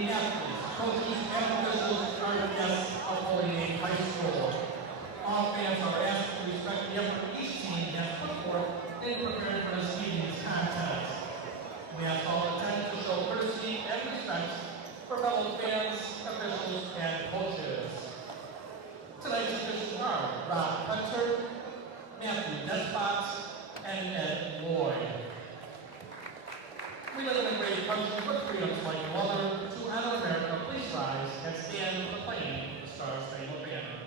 the athletes, coaches, and officials are guests of Holy Name High School. All fans are asked to respect the effort each team has put forth in preparing for this evening's contest. We ask all attendants to show courtesy and respect for fellow fans, officials, and coaches. Tonight's officials are Rob Hunter, Matthew Despot, and Ed Lloyd. We live in a great country with freedoms like no other. To honor America, please rise and stand with the plain Star-Spangled Banner.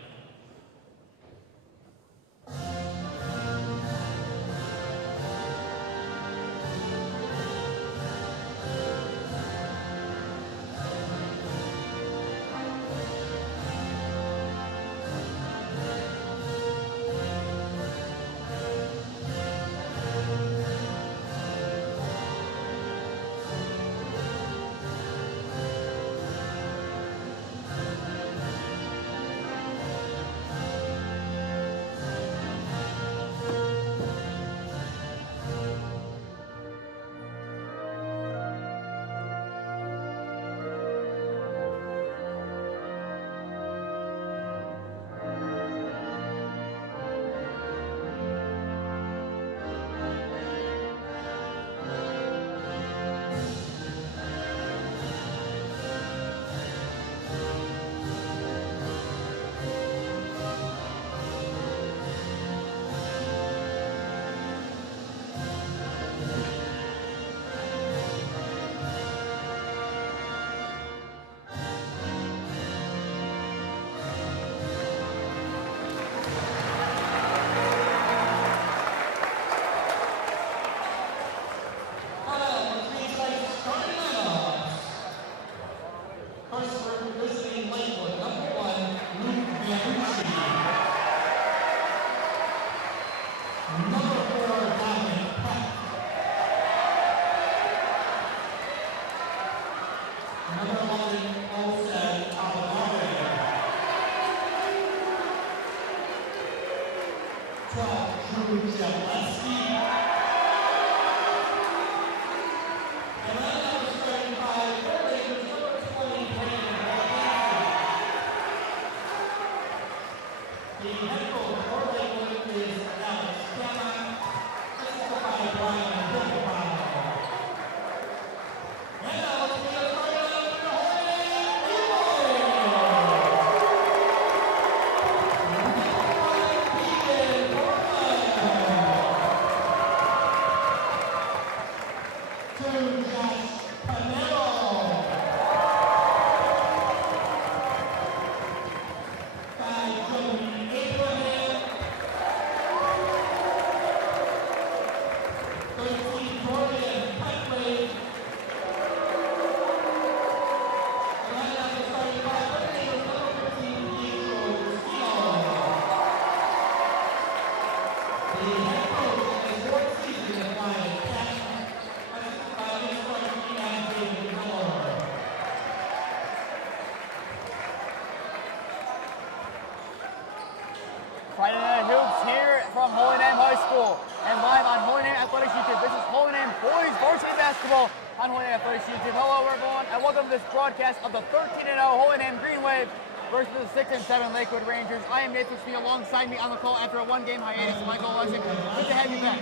Friday Night Hoops here from Holy Name High School and live on Holy Name Athletics YouTube. This is Holy Name Boys Varsity Basketball on Holy Name Athletics YouTube. Hello everyone and welcome to this broadcast of the 13-0 Holy Name Green Wave versus the 6-7 Lakewood Rangers. I am Nathan Smee. Alongside me on the call after a one-game hiatus, Michael Oleksik. Good to have you back.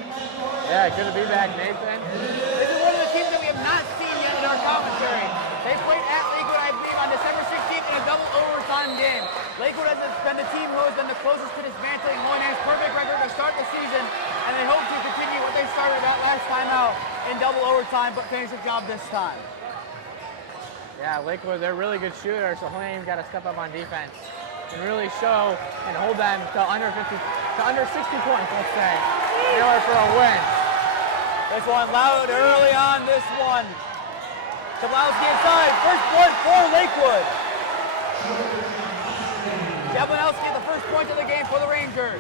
Yeah, good to be back, Nathan. This is one of the teams that we have not seen yet in our commentary. They played at Lakewood, I believe, on December 16th in a double overtime game. Lakewood has been the team who has been the closest to dismantling Holy Name's perfect record to start the season, and they hope to continue what they started out last time out in double overtime, but finish the job this time. Yeah, Lakewood, they're really good shooters, so Holy Name's got to step up on defense and really show and hold them to under 60 points, let's say, in order for a win. This one loud early on, this one. Jablowski inside, first point for Lakewood. Jablowski the first point of the game for the Rangers.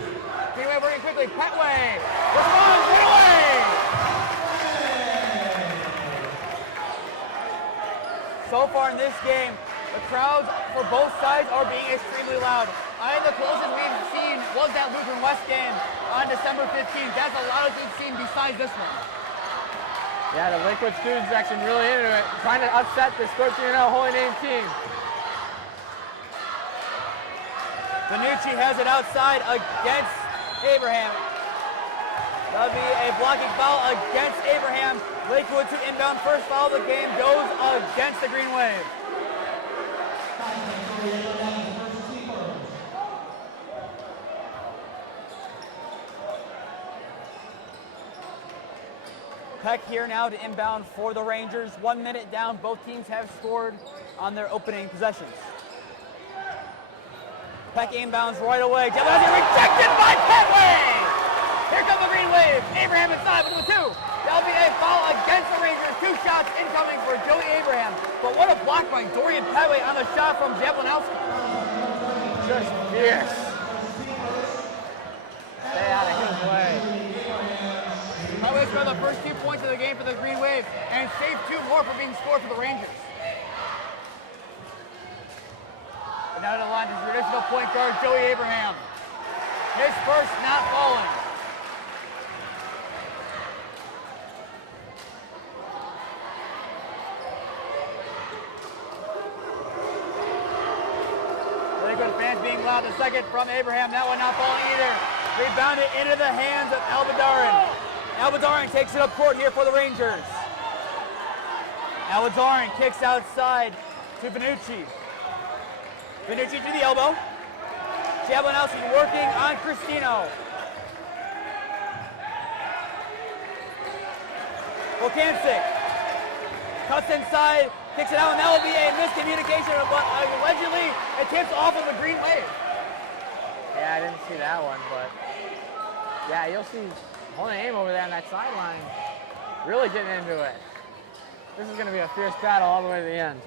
Greenway working quickly, Petway. Responds, Greenway! So far in this game, the crowds for both sides are being extremely loud. I think the closest we've seen was that Lutheran West game on December 15th. That's the loudest we've seen besides this one. Yeah, the Lakewood student section really into it, trying to upset this 13-0 Holy Name team. Benucci has it outside against Abraham. That'll be a blocking foul against Abraham. Lakewood to inbound. First foul of the game goes against the Green Wave. Peck here now to inbound for the Rangers. 1 minute down. Both teams have scored on their opening possessions. Peck inbounds right away. Jabberwocky rejected by Petway! Here comes the Green Wave. Abraham inside with the 2. That'll be a foul against the Rangers. 2 shots incoming for Joey Abraham. But what a block by Dorian Petway on the shot from Jablanowski. Just fierce. Stay out of his way. Petway scored the first 2 points of the game for the Green Wave and saved 2 more from being scored for the Rangers. And now to the line is traditional point guard Joey Abraham. His first not falling. Lakewood fans being loud. The second from Abraham. That one not falling either. Rebounded into the hands of Albadarin. Albadarin takes it up court here for the Rangers. Albadarin kicks outside to Benucci. Benucci to the elbow. Jablanowski working on Cristino. Oleksik cuts inside, kicks it out, and that will be a miscommunication, but allegedly it tips off of the Green Wave. Yeah, I didn't see that one, but yeah, you'll see Holy Name over there on that sideline really getting into it. This is going to be a fierce battle all the way to the end.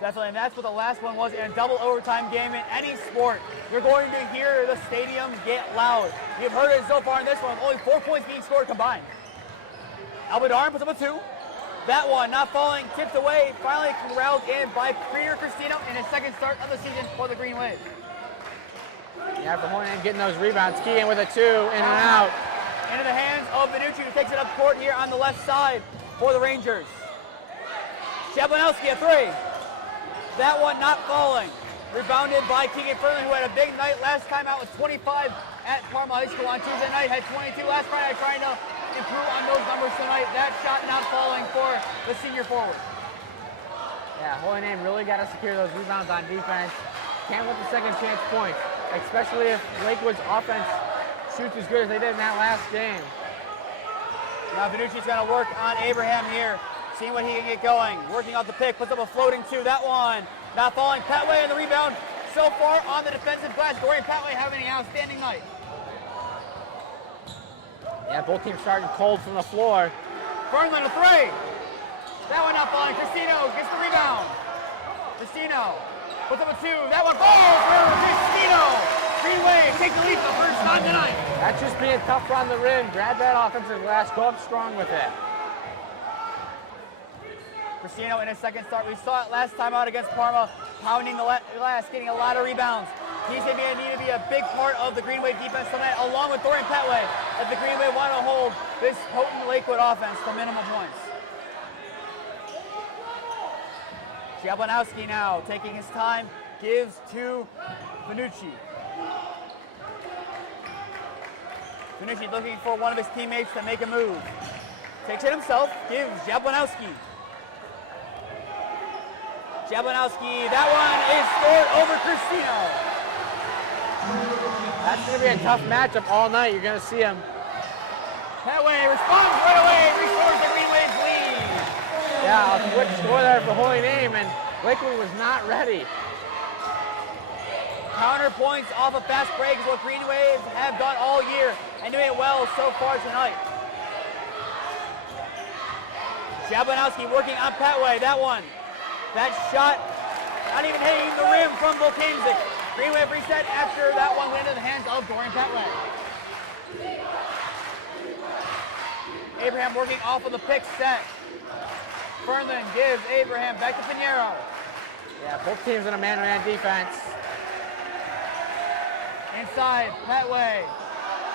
Definitely, and that's what the last one was in a double overtime game in any sport. You're going to hear the stadium get loud. You've heard it so far in this one, only 4 points being scored combined. Albadarin puts up a 2. That one not falling, tipped away, finally corralled in by Peter Cristino in his second start of the season for the Green Wave. Yeah, for Holy Name getting those rebounds, key in with a 2, in and out. Into the hands of Benucci, who takes it up court here on the left side for the Rangers. Jablanowski a 3. That one not falling. Rebounded by Keegan Furlan, who had a big night last time out with 25 at Parma High School on Tuesday night. Had 22 last Friday, trying to improve on those numbers tonight. That shot not falling for the senior forward. Yeah, Holy Name really got to secure those rebounds on defense. Can't let the second chance points, especially if Lakewood's offense shoots as good as they did in that last game. Now Benucci's going to work on Abraham here. Seeing what he can get going. Working off the pick, puts up a floating 2. That one not falling. Petway in the rebound. So far on the defensive glass, Dorian Petway having an outstanding night. Yeah, both teams starting cold from the floor. Furlan a 3. That one not falling. Cristino gets the rebound. Cristino puts up a 2. That one falls for Cristino. Green Wave take the lead for the first time tonight. That's just being tough on the rim. Grab that offensive glass. Go up strong with it. Cristino in his second start. We saw it last time out against Parma, pounding the glass, getting a lot of rebounds. He's going to need to be a big part of the Green Wave defense tonight, along with Dorian Petway, as the Green Wave want to hold this potent Lakewood offense to minimum points. Jablanowski now taking his time, gives to Benucci. Benucci looking for one of his teammates to make a move. Takes it himself, gives Jablanowski. Jablanowski, that one is scored over Cristino. That's going to be a tough matchup all night. You're going to see him. Petway responds right away, restores the Green Wave's lead. Yeah, a quick score there for Holy Name, and Lakewood was not ready. Counter points off of fast breaks, what Green Waves have done all year, and doing it well so far tonight. Jablanowski working on Petway, that one. That shot, not even hitting the rim from Oleksik. Green Wave reset after that one went into the hands of Dorian Petway. Abraham working off of the pick set. Furlan gives Abraham back to Pinheiro. Yeah, both teams in a man-to-man defense. Inside, Petway.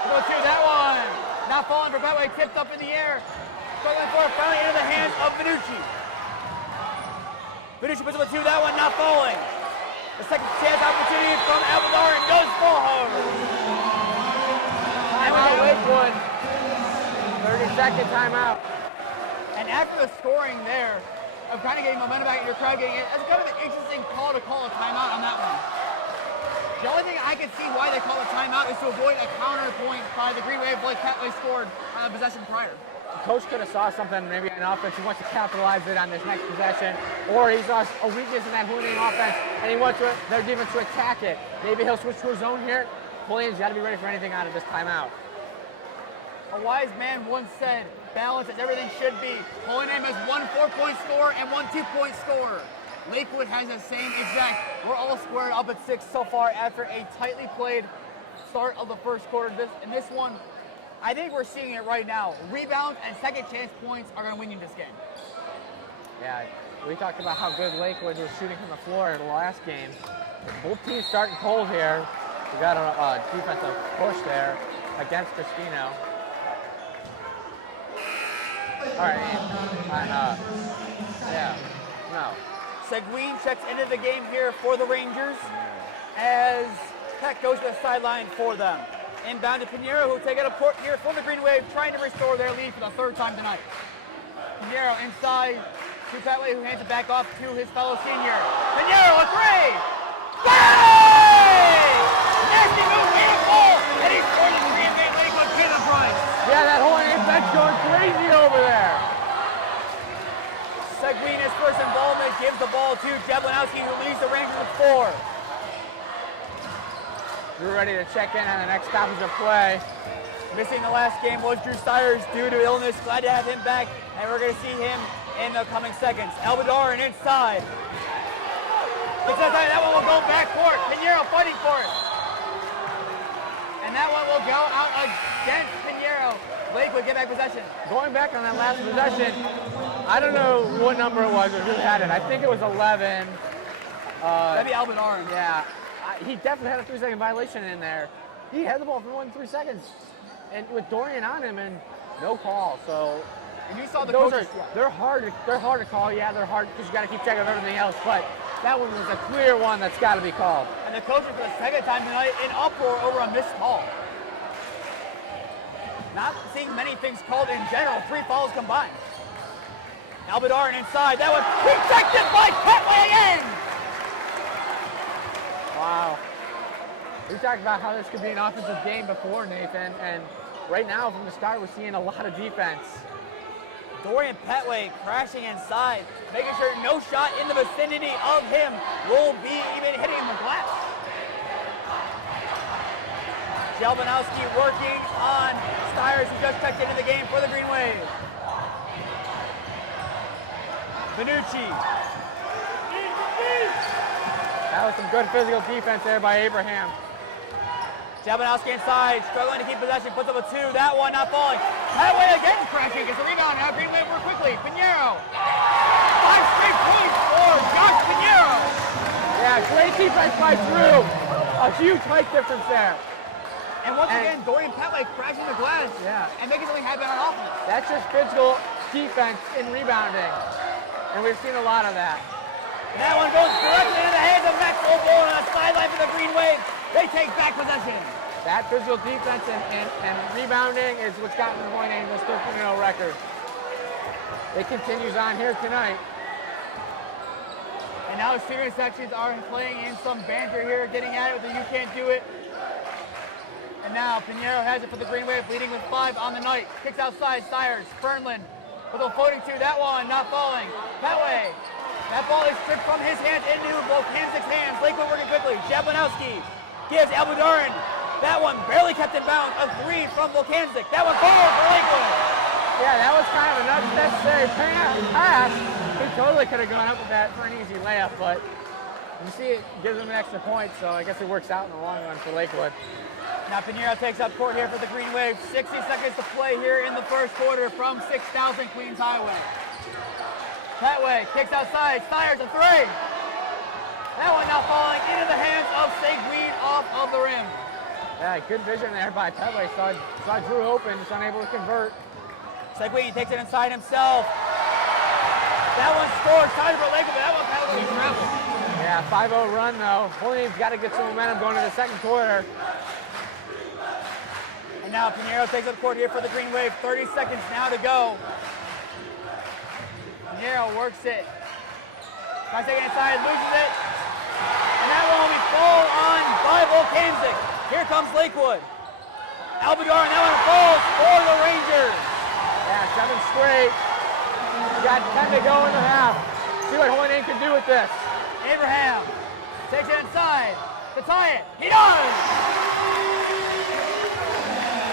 Go to that one. Not falling for Petway, tipped up in the air. Struggling for it, finally into the hands of Vanucci. Vanucci puts up a 2, that one not falling. The second chance opportunity from Albadar and goes fall hard. Timeout Lakewood. 30-second timeout. And after the scoring there, of kind of getting momentum back and your crowd getting it, that's kind of an interesting call to call a timeout on that one. The only thing I can see why they call a timeout is to avoid a counter point by the Green Wave like Catley scored on the possession prior. The coach could have saw something, maybe an offense, he wants to capitalize it on this next possession, or he saw a weakness in that Houlihan offense, and he wants their defense to attack it. Maybe he'll switch to a zone here. Houlihan's got to be ready for anything out of this timeout. A wise man once said, balance as everything should be. Houlihan has 1 4-point score and 1 2-point score. Lakewood has the same exact. We're all squared up at 6 so far after a tightly played start of the first quarter. In this one, I think we're seeing it right now. Rebounds and second chance points are going to win you this game. Yeah, we talked about how good Lakewood was shooting from the floor in the last game. Both teams starting cold here. We got a defensive push there against Cristino. All right, Seguin checks into the game here for the Rangers as Peck goes to the sideline for them. Inbound to Pinheiro, who take out a port here from the Green Wave, trying to restore their lead for the 3rd time tonight. Pinheiro inside to Petley, who hands it back off to his fellow senior. Pinheiro, a 3! Yay! Nasty move, beautiful! And he scored the 3 and made Lakewood pay the price. Yeah, that whole bench going crazy over there. Seguin, his first involvement, gives the ball to Jablinowski, who leads the Rangers with 4. We're ready to check in on the next stoppage of play. Missing the last game was Drew Stires due to illness. Glad to have him back, and we're going to see him in the coming seconds. Albadar and inside. That one will go back court. Pinheiro fighting for it. And that one will go out against Pinheiro. Lakewood get back possession. Going back on that last possession, I don't know what number it was or who had it. I think it was 11. That'd be Albadar. Yeah. He definitely had a 3-second violation in there. He had the ball for more than 3 seconds, and with Dorian on him, and no call. So, and you saw the those coaches. They're hard to call. Yeah, they're hard because you got to keep track of everything else. But that one was a clear one that's got to be called. And the coaches for the 2nd time tonight in uproar over a missed call. Not seeing many things called in general. 3 fouls combined. Albadar inside. That one protected by Petley again. Wow. We talked about how this could be an offensive game before, Nathan, and right now from the start we're seeing a lot of defense. Dorian Petley crashing inside, making sure no shot in the vicinity of him will be even hitting the glass. Jablinowski working on Stires, who just checked into the game for the Green Wave. Vanucci. That was some good physical defense there by Abraham. Jablinowski inside, struggling to keep possession, puts up a 2, that one not falling. Petley again crashing, gets the rebound, now Green Wave more quickly. Pinheiro. 5 straight points for Josh Pinheiro. Yeah, great defense by Drew. A huge height difference there. And once again, Dorian Petley crashing the glass and making something happen on offense. That's just physical defense in rebounding. And we've seen a lot of that. And that one goes directly into the hands of Max Olborn on the sideline for the Green Wave. They take back possession. That physical defense and rebounding is what's gotten the Houlihan this 13-0 record. It continues on here tonight. And now the student sections are playing in some banter here, getting at it with the "you can't do it." And now Pinheiro has it for the Green Wave, leading with 5 on the night. Kicks outside, Stires, Fernland with a floating 2, that one not falling. Petley. That ball is stripped from his hands into Volkanzik's hands. Lakewood working quickly. Jablinowski gives Albudarin. That one barely kept in bounds. A 3 from Volkanzik. That one forward for Lakewood. Yeah, that was kind of an unnecessary pass. He totally could have gone up with that for an easy layup, but you see it gives him an extra point, so I guess it works out in the long run for Lakewood. Now Pinheiro takes up court here for the Green Wave. 60 seconds to play here in the first quarter from 6,000 Queens Highway. Petley kicks outside, Stires a 3. That one now falling into the hands of Seguin off of the rim. Yeah, good vision there by Petley. Saw Drew open, just unable to convert. Segway, he takes it inside himself. That one scores. Time for Lakewood, but that one kind of a travel. Yeah, 5-0 run though. Holy Name's got to get some momentum going into the second quarter. And now Pinheiro takes up the court here for the Green Wave. 30 seconds now to go. Pinheiro works it. Tries to take it inside, loses it. And that one will be fall on by Volkanczyk. Here comes Lakewood. Albador, and that one falls for the Rangers. Yeah, 7 straight. Got 10 to go in the half. See what Holy Name can do with this. Abraham takes it inside to tie it. He does!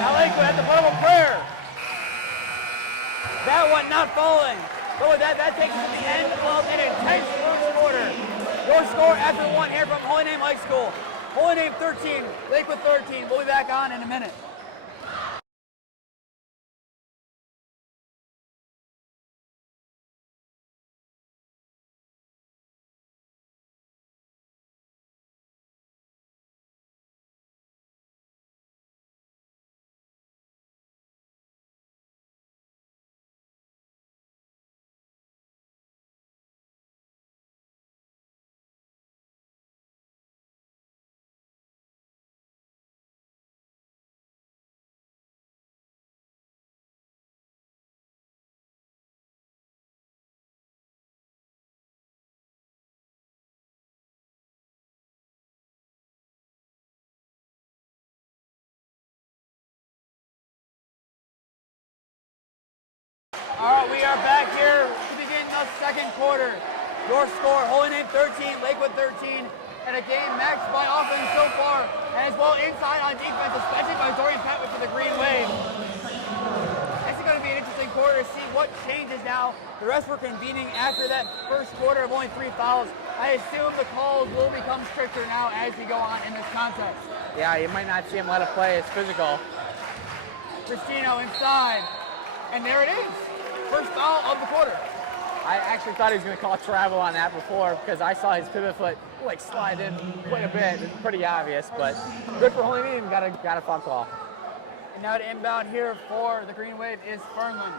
Now Lakewood has to put up a prayer. That one not falling. But with that takes us to the end of an intense first quarter. Your score after one here from Holy Name High School. Holy Name 13, Lakewood 13. We'll be back on in a minute. All right, we are back here to begin the second quarter. Your score, Holy Name 13, Lakewood 13, and a game matched by offense so far, and as well inside on defense, especially by Dorian Patwick for the Green Wave. This is going to be an interesting quarter to see what changes now. The rest were convening after that first quarter of only 3 fouls. I assume the calls will become stricter now as we go on in this contest. Yeah, you might not see him let it play. It's physical. Cristino inside, and there it is. First foul of the quarter. I actually thought he was going to call travel on that before because I saw his pivot foot like slide in quite a bit. It's pretty obvious, but good for Holy Name. Got a foul call. And now to inbound here for the Green Wave is Fernland.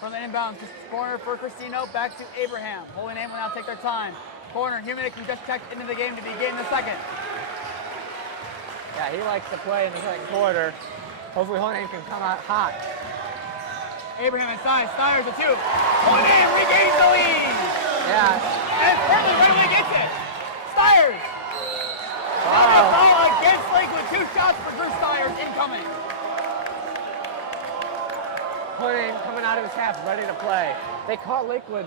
From the inbound corner for Cristino, back to Abraham. Holy Name will now take their time. Corner, Humanik, who just checked into the game to begin the second. Yeah, he likes to play in the second quarter. Hopefully Holy Name can come out hot. Abraham inside, Steyers a 2. Holy Name regains the lead! Yeah. And Fernland right away gets it. Steyers! Wow. Foul against Lakewood. 2 shots for Drew Steyers incoming. Holy Name coming out of his half, ready to play. They caught Lakewood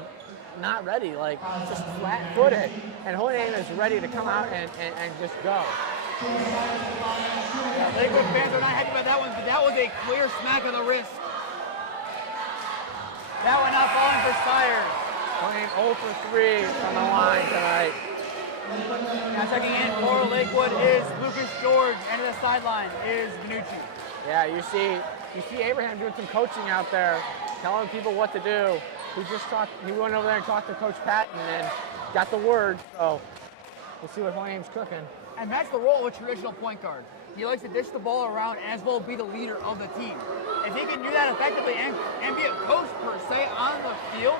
not ready, like just flat-footed. And Holy Name is ready to come out and just go. Yeah, Lakewood fans are not happy about that one, but that was a clear smack of the wrist. That one not falling for Steyers. Playing 0 for 3 from the line tonight. Now checking in for Lakewood is Lucas George, and to the sideline is Benucci. Yeah, you see Abraham doing some coaching out there, telling people what to do. He went over there and talked to Coach Patton and got the word. So we'll see what Holy Name's cooking. And that's the role of a traditional point guard. He likes to dish the ball around as well as be the leader of the team. If he can do that effectively and be a coach per se on the field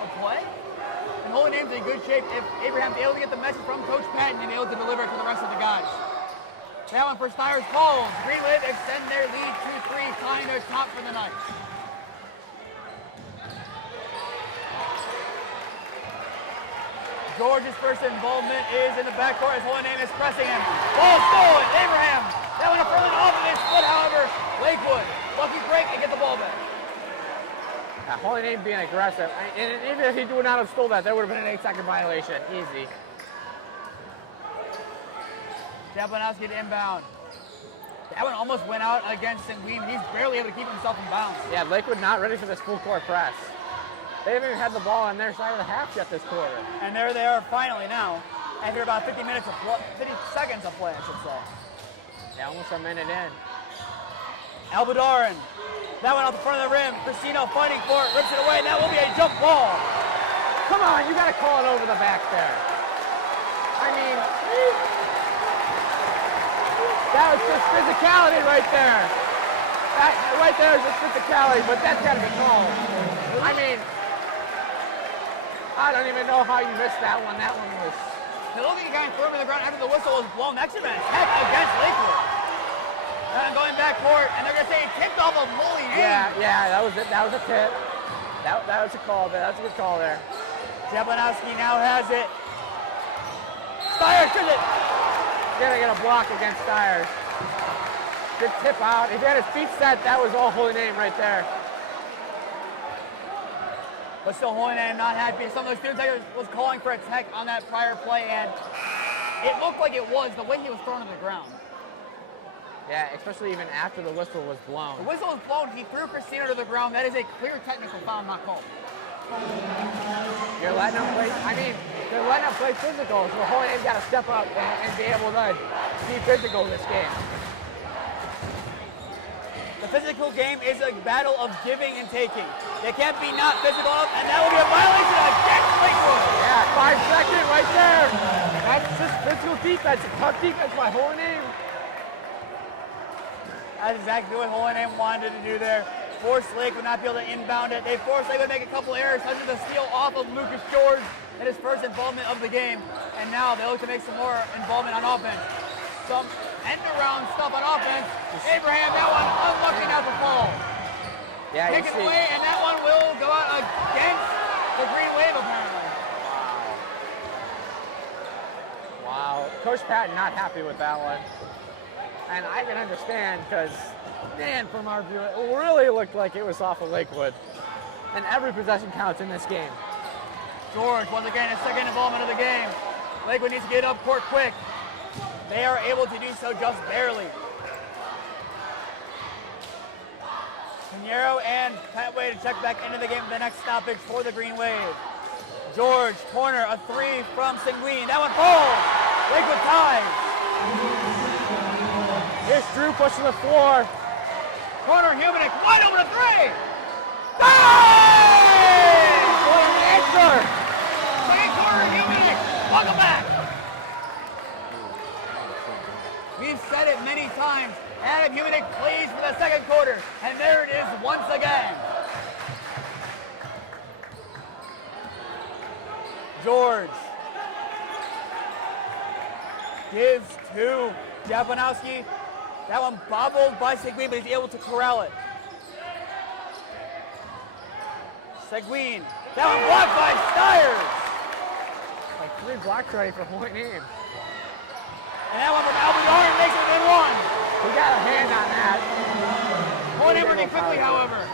of play, then Holy Name's in good shape if Abraham's able to get the message from Coach Patton and able to deliver it to the rest of the guys. That one for Steyers falls. Green Wave extend their lead 2-3, tying their top for the night. George's first involvement is in the backcourt as Holy Name is pressing him. Ball stolen, Abraham. That one further off of his foot, however, Lakewood. Lucky break and get the ball back. Yeah, Holy Name being aggressive. And even if he would not have stole that, there would have been an 8-second violation. Easy. Jablonowski to inbound. That one almost went out against Weem. He's barely able to keep himself in bounds. Yeah, Lakewood not ready for this full court press. They haven't even had the ball on their side of the half yet this quarter. And there they are finally now, after about 50 seconds of play, I should say. Yeah, almost a minute in. Albadoran. That one out the front of the rim. Cristino fighting for it, rips it away, and that will be a jump ball. Come on, you got to call it over the back there. I mean, that was just physicality right there. Right there is a physicality, but that's got to be called. I mean, I don't even know how you missed that one. That one was... It looked like he got thrown to the ground after the whistle was blown. That should have been a tech against Lakewood. And going back court, and they're going to say he tipped off of Molly Haynes. Yeah, that was it. That was a tip. That was a call there. That's a good call there. Jablonowski now has it. Stiers took it. Gonna get a block against Stiers. Good tip out. If he had his feet set, that was all Holy Name right there. But still, Holy Name not happy. Some of those students was calling for a tech on that prior play, and it looked like it was the way he was thrown to the ground. Yeah, especially even after the whistle was blown. The whistle was blown. He threw Christina to the ground. That is a clear technical foul, not called. You're letting them play. I mean, they're letting them play physical, so Holy Name's got to step up and be able to be physical this game. The physical game is a battle of giving and taking. They can't be not physical enough, and that will be a violation against Lakewood. Yeah, 5 seconds right there. That's just physical defense, a tough defense by Holy Name. That's exactly what Holy Name wanted to do there. Forced Lakewood not be able to inbound it. They forced Lakewood to make a couple errors, such as the steal off of Lucas George in his first involvement of the game. And now they look to make some more involvement on offense. Some end-around stuff on offense. Abraham, that one unlucky not to fall. Yeah, Take it away, and that one will go out against the Green Wave, apparently. Wow. Coach Patton not happy with that one. And I can understand because, man, from our view, it really looked like it was off of Lakewood. And every possession counts in this game. George, once again, his second involvement of the game. Lakewood needs to get up court quick. They are able to do so just barely. Pinheiro and Petway to check back into the game for the next stoppage for the Green Wave. George, corner, a three from Seguin. That one falls. Lakewood ties. Here's Drew pushing the floor. Corner, Humanik, wide open a three. Bang! What an answer! Second quarter, Humanik, welcome back. We've said it many times. Adam Humanik plays for the second quarter, and there it is once again. George gives to Jablonowski. That one bobbled by Seguin, but he's able to corral it. Seguin. That one blocked by Stiers. Like 3 blocks ready for Holy Name. And that one from Albudarin makes it within one. He got a hand on that. Holy Name running quickly, however.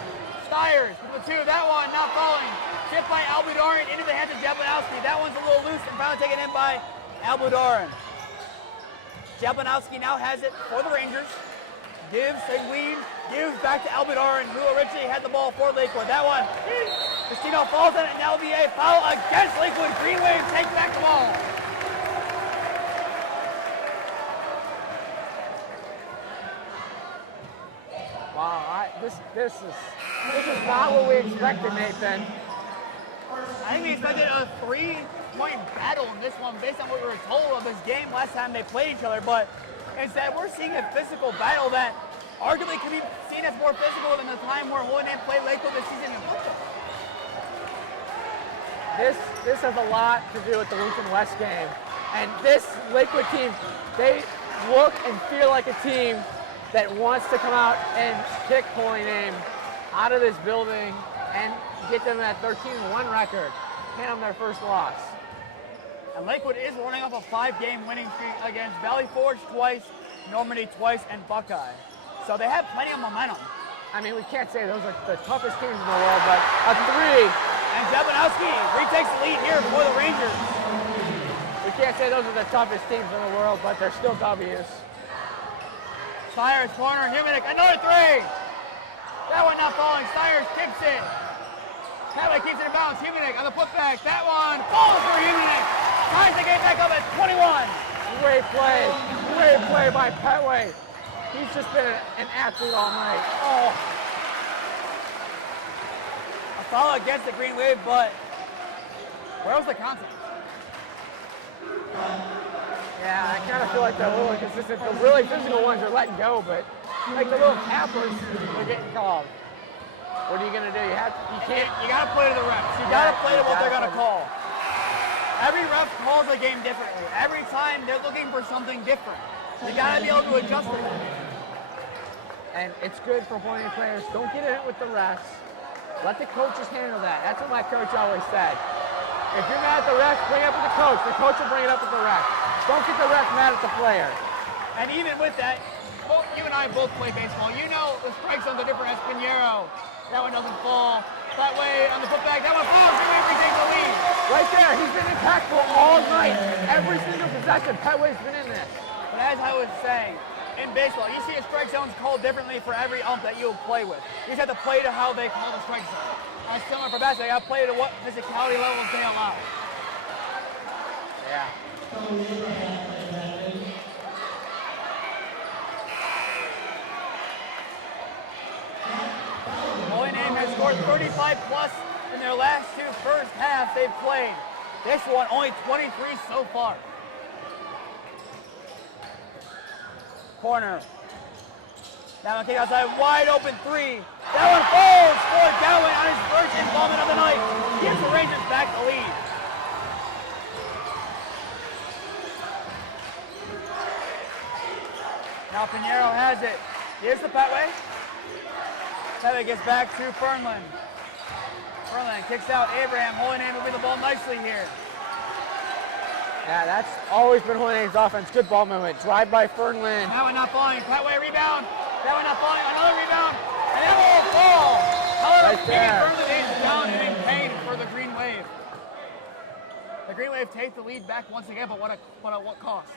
Stiers with the two. That one not falling. Tipped by Albudarin into the hands of Jablonowski. That one's a little loose and finally taken in by Albudarin. Jablonowski now has it for the Rangers. Gives Seguin, gives back to Albudarin, who originally had the ball for Lakewood. That one, Cristino falls on it, and that will be a foul against Lakewood. Green Wave takes back the ball. Wow, this is not what we expected, Nathan. I think we expected a 3-point battle in this one based on what we were told of this game last time they played each other, but instead we're seeing a physical battle that arguably can be seen as more physical than the time where Holy Name played Lakewood this season in football. This has a lot to do with the Lincoln West game. And this Lakewood team, they look and feel like a team that wants to come out and kick Holy Name out of this building and get them that 13-1 record, hand them their first loss. And Lakewood is running off a 5-game winning streak against Valley Forge twice, Normandy twice, and Buckeye. So they have plenty of momentum. I mean, we can't say those are the toughest teams in the world, but a 3. And Jablonowski retakes the lead here for the Rangers. We can't say those are the toughest teams in the world, but they're still W's. Stiers corner, Humanik, another 3. That one not falling. Stiers kicks it. Petway keeps it in bounds. Humanik on the putback. That one falls for Humanik. Ties the game back up at 21. Great play by Petway. He's just been an athlete all night. Oh. A foul against the Green Wave, but where was the contact? Yeah, I kind of feel like the really consistent, the really physical ones are letting go, but like the little tappers are getting called. What are you gonna do? You can't. You gotta play to the refs. You gotta play to what they're gonna call. Every ref calls a game differently. Every time they're looking for something different. You gotta be able to adjust it. And it's good for Hawaiian players. Don't get in it with the refs. Let the coaches handle that. That's what my coach always said. If you're mad at the ref, bring it up with the coach. The coach will bring it up with the ref. Don't get the ref mad at the player. And even with that, you and I both play baseball. You know the strike zones are different as Pinheiro. That one doesn't fall. That way on the putback, that one falls. Greenway takes the lead. Right there, he's been impactful all night. Every single possession, Petway's been in this. But as I was saying, in baseball, you see a strike zones called differently for every ump that you'll play with. You just have to play to how they call the strike zone. And similar for basketball, you got to play to what physicality levels they allow. Yeah. Holy Name has scored 35 plus in their last two first halves they've played. This one only 23 so far. Corner. That one kick outside, wide open three. That one falls for Dowling on his first involvement of the night. Gives the Rangers back the lead. Now Pinheiro has it. Here's the Petway. Petway gets back to Fernlin. Fernlin kicks out Abraham. Holy Name moving the ball nicely here. Yeah, that's always been Holy Name's offense. Good ball movement. Drive by Fernlin. That one not falling. Petway rebound. That one not falling. Another rebound. And that will fall. However, Right there. Fernlin is down and in pain for the Green Wave. The Green Wave take the lead back once again, but what cost?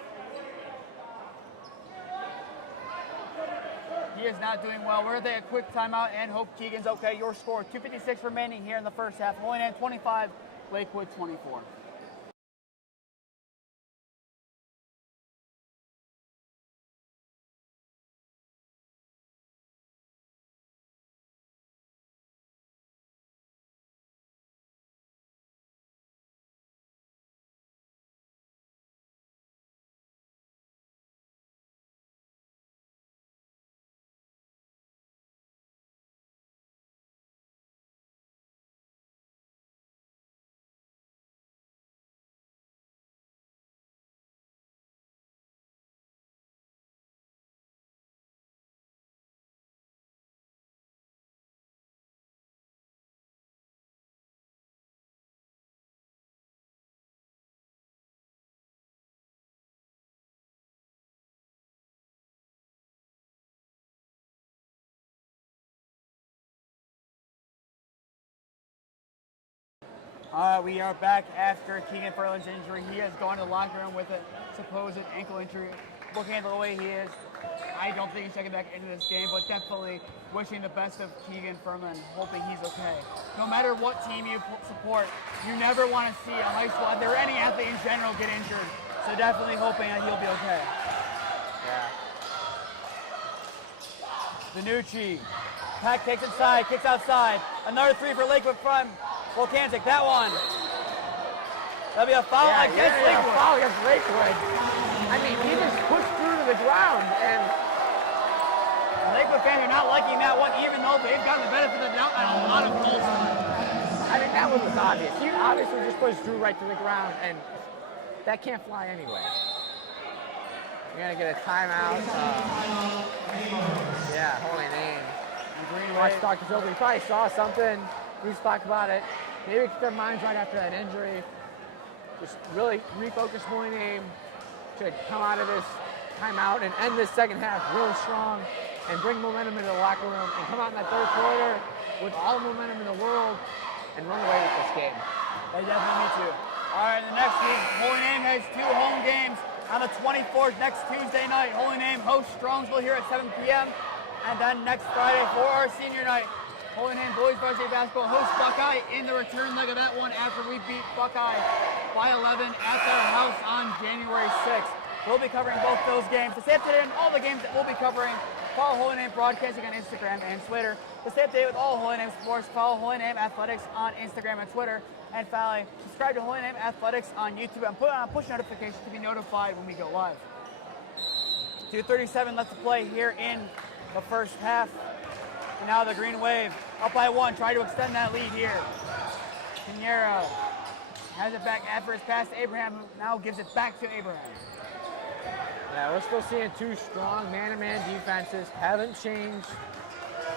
He is not doing well. We're going to take a quick timeout and hope Keegan's okay. Your score, 2:56 remaining here in the first half. Holy Name 25, Lakewood 24. We are back after Keegan Furlan's injury. He has gone to the locker room with a supposed ankle injury. Looking at the way he is, I don't think he's checking back into this game, but definitely wishing the best of Keegan Furlan, hoping he's okay. No matter what team you support, you never want to see a high school athlete or any athlete in general get injured. So definitely hoping that he'll be okay. Yeah. Danucci. Pack takes inside, kicks outside. Another three for Lakewood from Volcantic. That one. That'll be a foul against Lakewood. A foul against Lakewood. I mean, he just pushed through to the ground, and Lakewood fans are not liking that one, even though they've gotten the benefit of the doubt on a lot of goals. I mean, that one was obvious. He obviously just pushed through right to the ground, and that can't fly anyway. We're gonna get a timeout. Yeah, Holy Name. Watch Dr. Silver. He probably saw something. We've talked about it. Maybe get their minds right after that injury. Just really refocus Holy Name to come out of this timeout and end this second half real strong and bring momentum into the locker room and come out in that third quarter with all the momentum in the world and run away with this game. They definitely need to. All right, the next week, Holy Name has two home games on the 24th, next Tuesday night. Holy Name hosts Strongsville here at 7 p.m. And then next Friday for our senior night, Holy Name boys varsity basketball hosts Buckeye in the return leg of that one after we beat Buckeye by 11 at their house on January 6th. We'll be covering both those games. To stay up to date on all the games that we'll be covering, follow Holy Name Broadcasting on Instagram and Twitter. To stay up to date with all Holy Name sports, follow Holy Name Athletics on Instagram and Twitter. And finally, subscribe to Holy Name Athletics on YouTube and put on push notifications to be notified when we go live. 2:37 left to play here in the first half. And now the Green Wave up by 1, try to extend that lead here. Pinheiro has it back after his pass to Abraham, who now gives it back to Abraham. Yeah, we're still seeing two strong man-to-man defenses, haven't changed.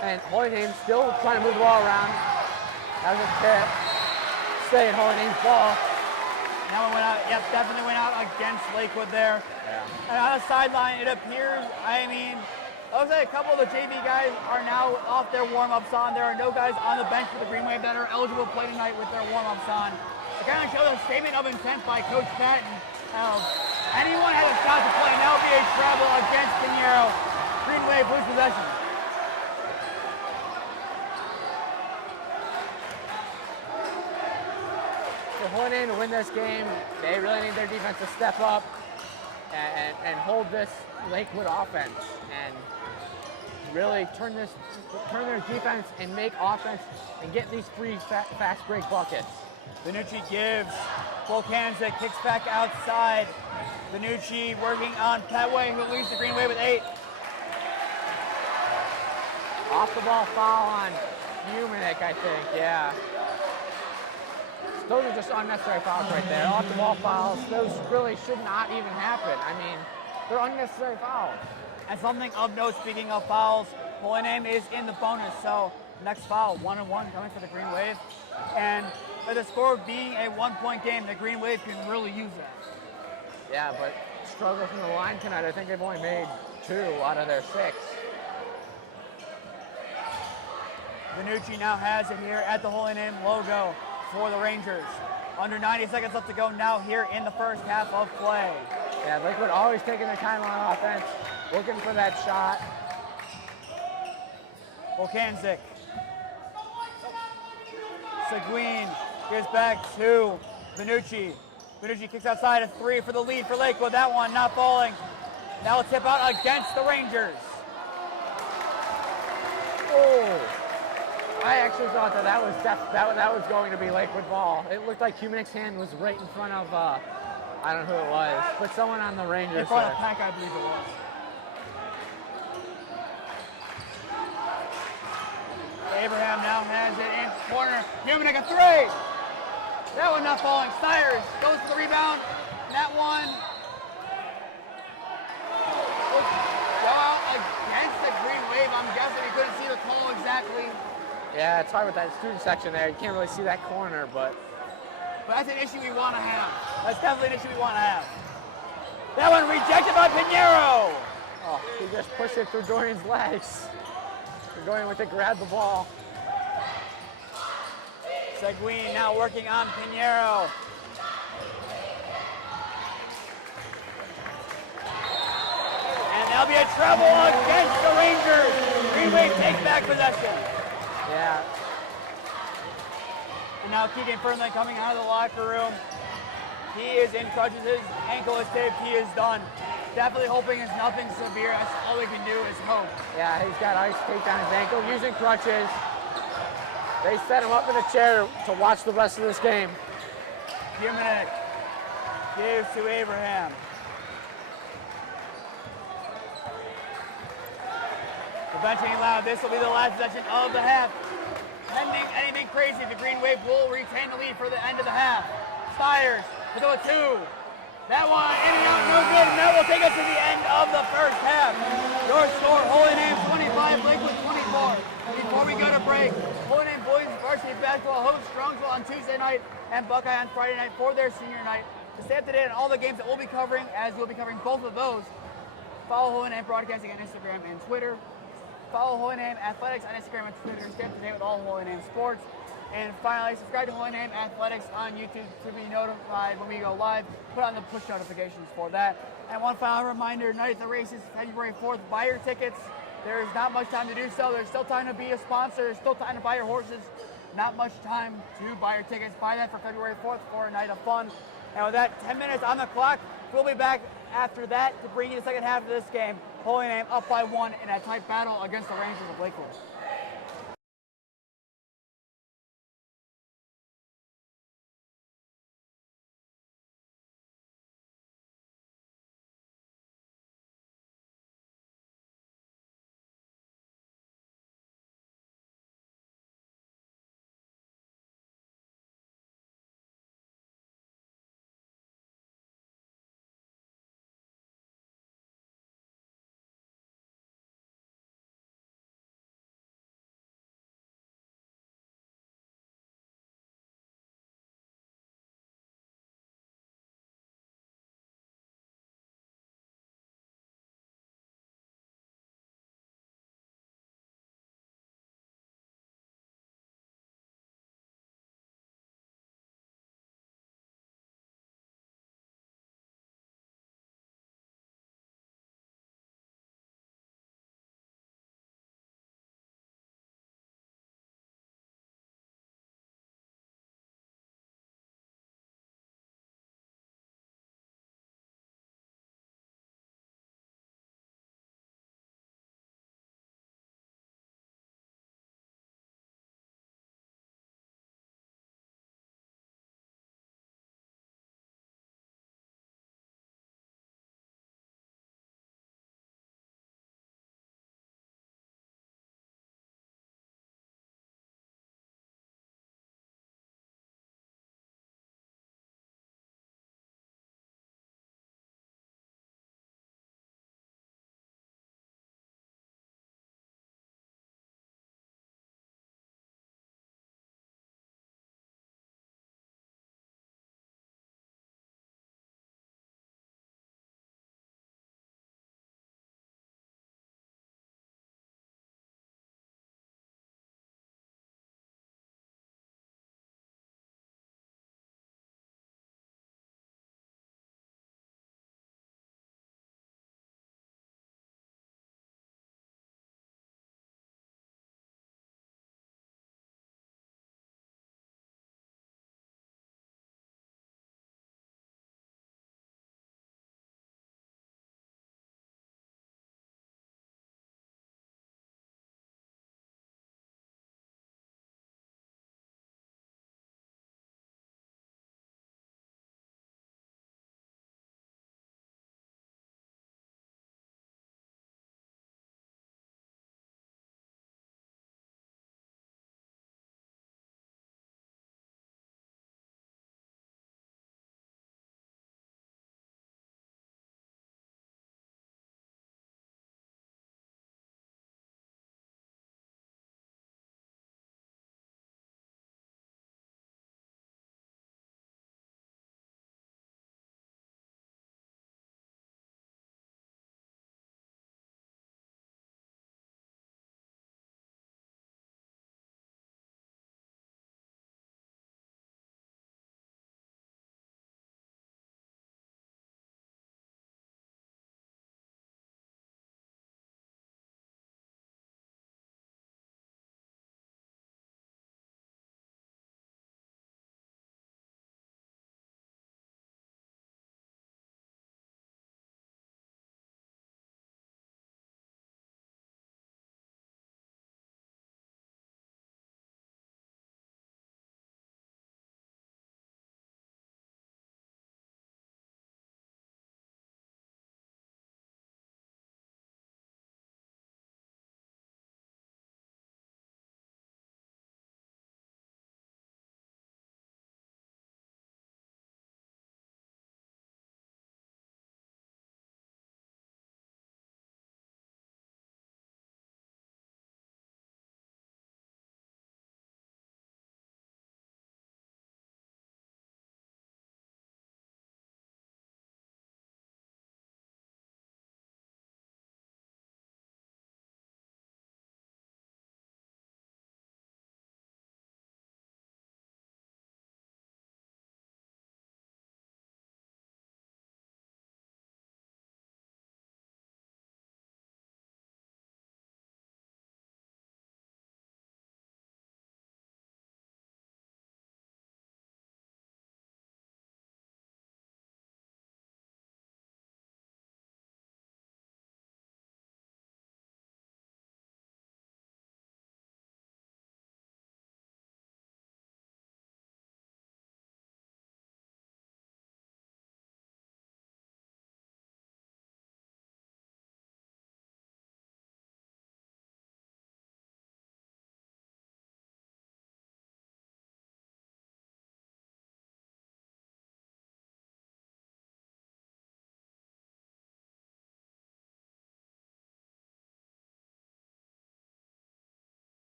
And Holy Name's still trying to move the ball around. That was a tip. Stay at Holy Name's ball. Now it went out, yep, definitely went out against Lakewood there. Yeah. And on the sideline, it appears, I mean, looks like a couple of the JV guys are now off their warm-ups on. There are no guys on the bench for the Green Wave that are eligible to play tonight with their warm-ups on. It kind of shows a statement of intent by Coach Patton. Anyone has a shot to play, and that will be a travel against Pinheiro. Green Wave lose possession. For Holy Name to win this game, they really need their defense to step up and hold this Lakewood offense and really turn their defense and make offense and get these free fast break buckets. Benucci gives. Volkanczyk kicks back outside. Benucci working on Petway, who leads the Green Wave with 8. Off the ball foul on Humanik, I think, yeah. Those are just unnecessary fouls right there. Off the ball fouls, those really should not even happen. I mean, they're unnecessary fouls. And something of note, speaking of fouls, Holy Name is in the bonus, so next foul, 1-1 coming for the Green Wave. And with the score being a 1-point game, the Green Wave can really use that. Yeah, but struggle from the line tonight. I think they've only made 2 out of their 6. Benucci now has it here at the Holy Name logo for the Rangers. Under 90 seconds left to go now here in the first half of play. Yeah, Lakewood always taking their time on offense, looking for that shot. Volkanczyk. Seguin gives back to Benucci. Benucci kicks outside a 3 for the lead for Lakewood. That one not falling. Now a tip out against the Rangers. Oh, I actually thought that was going to be Lakewood ball. It looked like Humanik's hand was right in front of, I don't know who it was, but someone on the Rangers. In front of Pack, I believe it was. Abraham now has it in corner. Humanik a 3. That one not falling. Stires goes to the rebound. And that one will go out against the Green Wave. I'm guessing we couldn't see the call exactly. Yeah, it's hard with that student section there. You can't really see that corner, but that's an issue we want to have. That's definitely an issue we want to have. That one rejected by Pinheiro. Oh, he just pushed it through Dorian's legs. Dorian went to grab the ball. Seguin now working on Pinheiro. And there'll be a treble against the Rangers. Green Wave takes back possession. Yeah. And now Keegan Fernland coming out of the locker room. He is in crutches. His ankle is taped. He is done. Definitely hoping it's nothing severe. That's all we can do is hope. Yeah, he's got ice taped on his ankle, using crutches. They set him up in a chair to watch the rest of this game. Humanik gives to Abraham. The benching allowed. This will be the last possession of the half. Pending anything crazy, the Green Wave will retain the lead for the end of the half. Stires with a 2. That one in and out, no good, and that will take us to the end of the first half. Your score, Holy Name 25, Lakewood 24. Before we go to break, Holy Name boys varsity basketball hosts Strongsville on Tuesday night and Buckeye on Friday night for their senior night. To stay up to date on all the games that we'll be covering, as we'll be covering both of those, follow Holy Name Broadcasting on Instagram and Twitter. Follow Holy Name Athletics on Instagram and Twitter to stay up to date with all Holy Name sports. And finally, subscribe to Holy Name Athletics on YouTube to be notified when we go live. Put on the push notifications for that. And one final reminder, night at the races, February 4th, buy your tickets. There's not much time to do so. There's still time to be a sponsor. There's still time to buy your horses. Not much time to buy your tickets. Buy that for February 4th for a night of fun. And with that, 10 minutes on the clock. We'll be back after that to bring you the second half of this game. Holy Name up by 1 in a tight battle against the Rangers of Lakewood.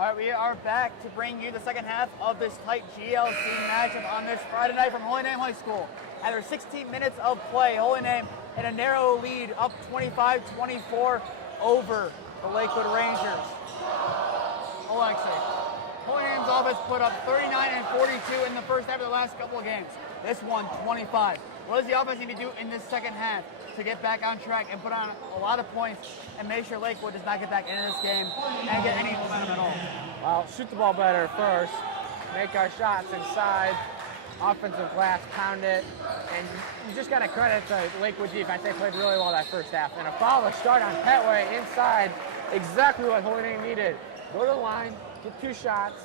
All right, we are back to bring you the second half of this tight GLC matchup on this Friday night from Holy Name High School. After 16 minutes of play, Holy Name in a narrow lead, up 25-24 over the Lakewood Rangers. Oleksik. Holy Name's offense put up 39 and 42 in the first half of the last couple of games. This one, 25. What does the offense need to do in this second half to get back on track and put on a lot of points and make sure Lakewood does not get back into this game and get any momentum at all? Well, shoot the ball better first, make our shots inside, offensive glass, pound it, and you just got to credit the Lakewood defense. They played really well that first half. And a foul to start on Petway inside, exactly what Holy Name needed. Go to the line, get 2 shots,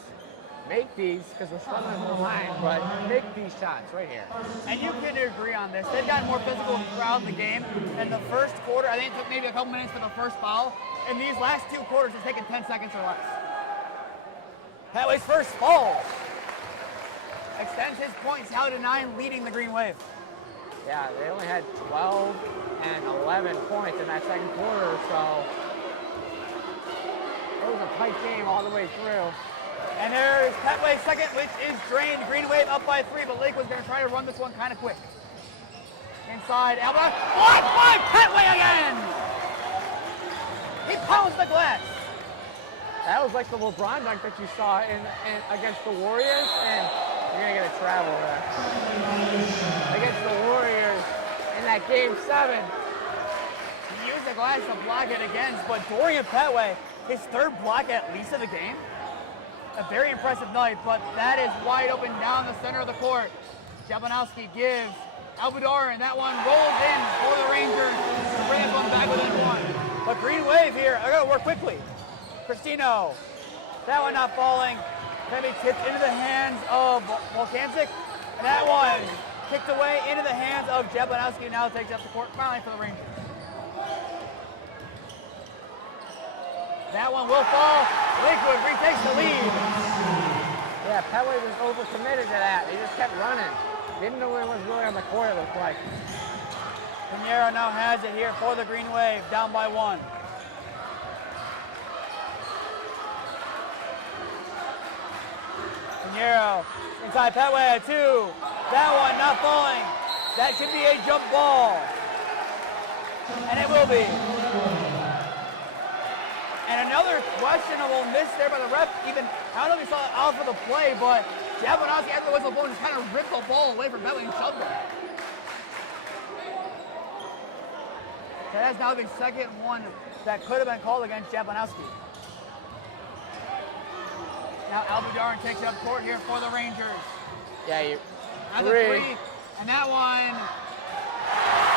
make these, because we're struggling to the line, but make these shots right here. And you can agree on this. They've gotten more physical throughout the game. In the first quarter, I think it took maybe a couple minutes for the first foul. In these last 2 quarters, it's taken 10 seconds or less. Petway's first falls. Extends his points out to 9, leading the Green Wave. Yeah, they only had 12 and 11 points in that second quarter, so it was a tight game all the way through. And there's Petway's second, which is drained. Green Wave up by 3, but Lakewood's going to try to run this one kind of quick. Inside, Albert. Blocked by Petway again! He pounds the glass. That was like the LeBron dunk that you saw in against the Warriors, and you're going to get a travel there. Against the Warriors in that Game 7. He used the glass to block it against, but Dorian Petway, his 3rd block at least of the game. A very impressive night, but that is wide open down the center of the court. Jablonowski gives Albudar, and that one rolls in for the Rangers to bring this one back within 1. But Green Wave here, I gotta work quickly. Cristino, that one not falling. Gonna be tipped into the hands of Volkancic. That one kicked away into the hands of Jablonowski, now takes up the court finally for the Rangers. That one will fall. Lakewood retakes the lead. Yeah, Petway was overcommitted to that. He just kept running. Didn't know when it was really on the court, it looked like. Pinheiro now has it here for the Green Wave, down by 1. Pinheiro inside Petway at 2. That one not falling. That should be a jump ball. And it will be. And another questionable miss there by the ref. Even, I don't know if you saw it out for the play, but Jablonowski after the whistle blown just kind of ripped the ball away from Petway and shoved it. That is now the second one that could have been called against Jablonowski. Now Albudarin takes it up court here for the Rangers. Yeah, you. That's a 3, and that one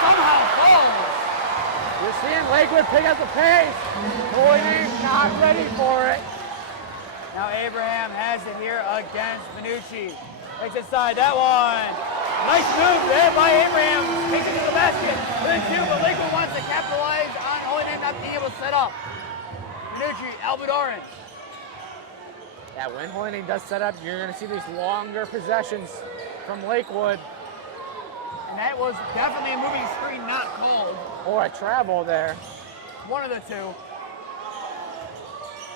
somehow falls. You're seeing Lakewood pick up the pace. Holy Name's not ready for it. Now Abraham has it here against Minucci. Takes it inside, that one. Nice move there by Abraham. Takes it to the basket. With a 2, but Lakewood wants to capitalize on Holy Name not being able to set up. Minucci, Albudarin. Yeah, when Holy Name does set up, you're going to see these longer possessions from Lakewood. And that was definitely a moving screen not called. Or a travel there. One of the 2.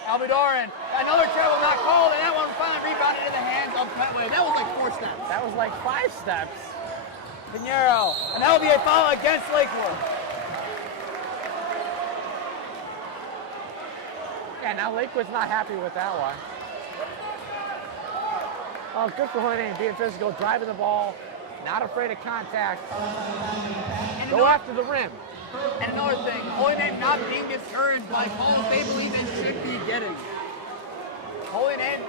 Albudarin, another travel not called, and that one finally rebounded in the hands of Petway. That was like 4 steps. That was like 5 steps. Pinheiro, and that will be a foul against Lakewood. Yeah, now Lakewood's not happy with that one. Oh, good for Holy Name, being physical, driving the ball, not afraid of contact. Go after the rim. And another thing, Holy Name not being discouraged by calls they believe they should be getting. Holy Name,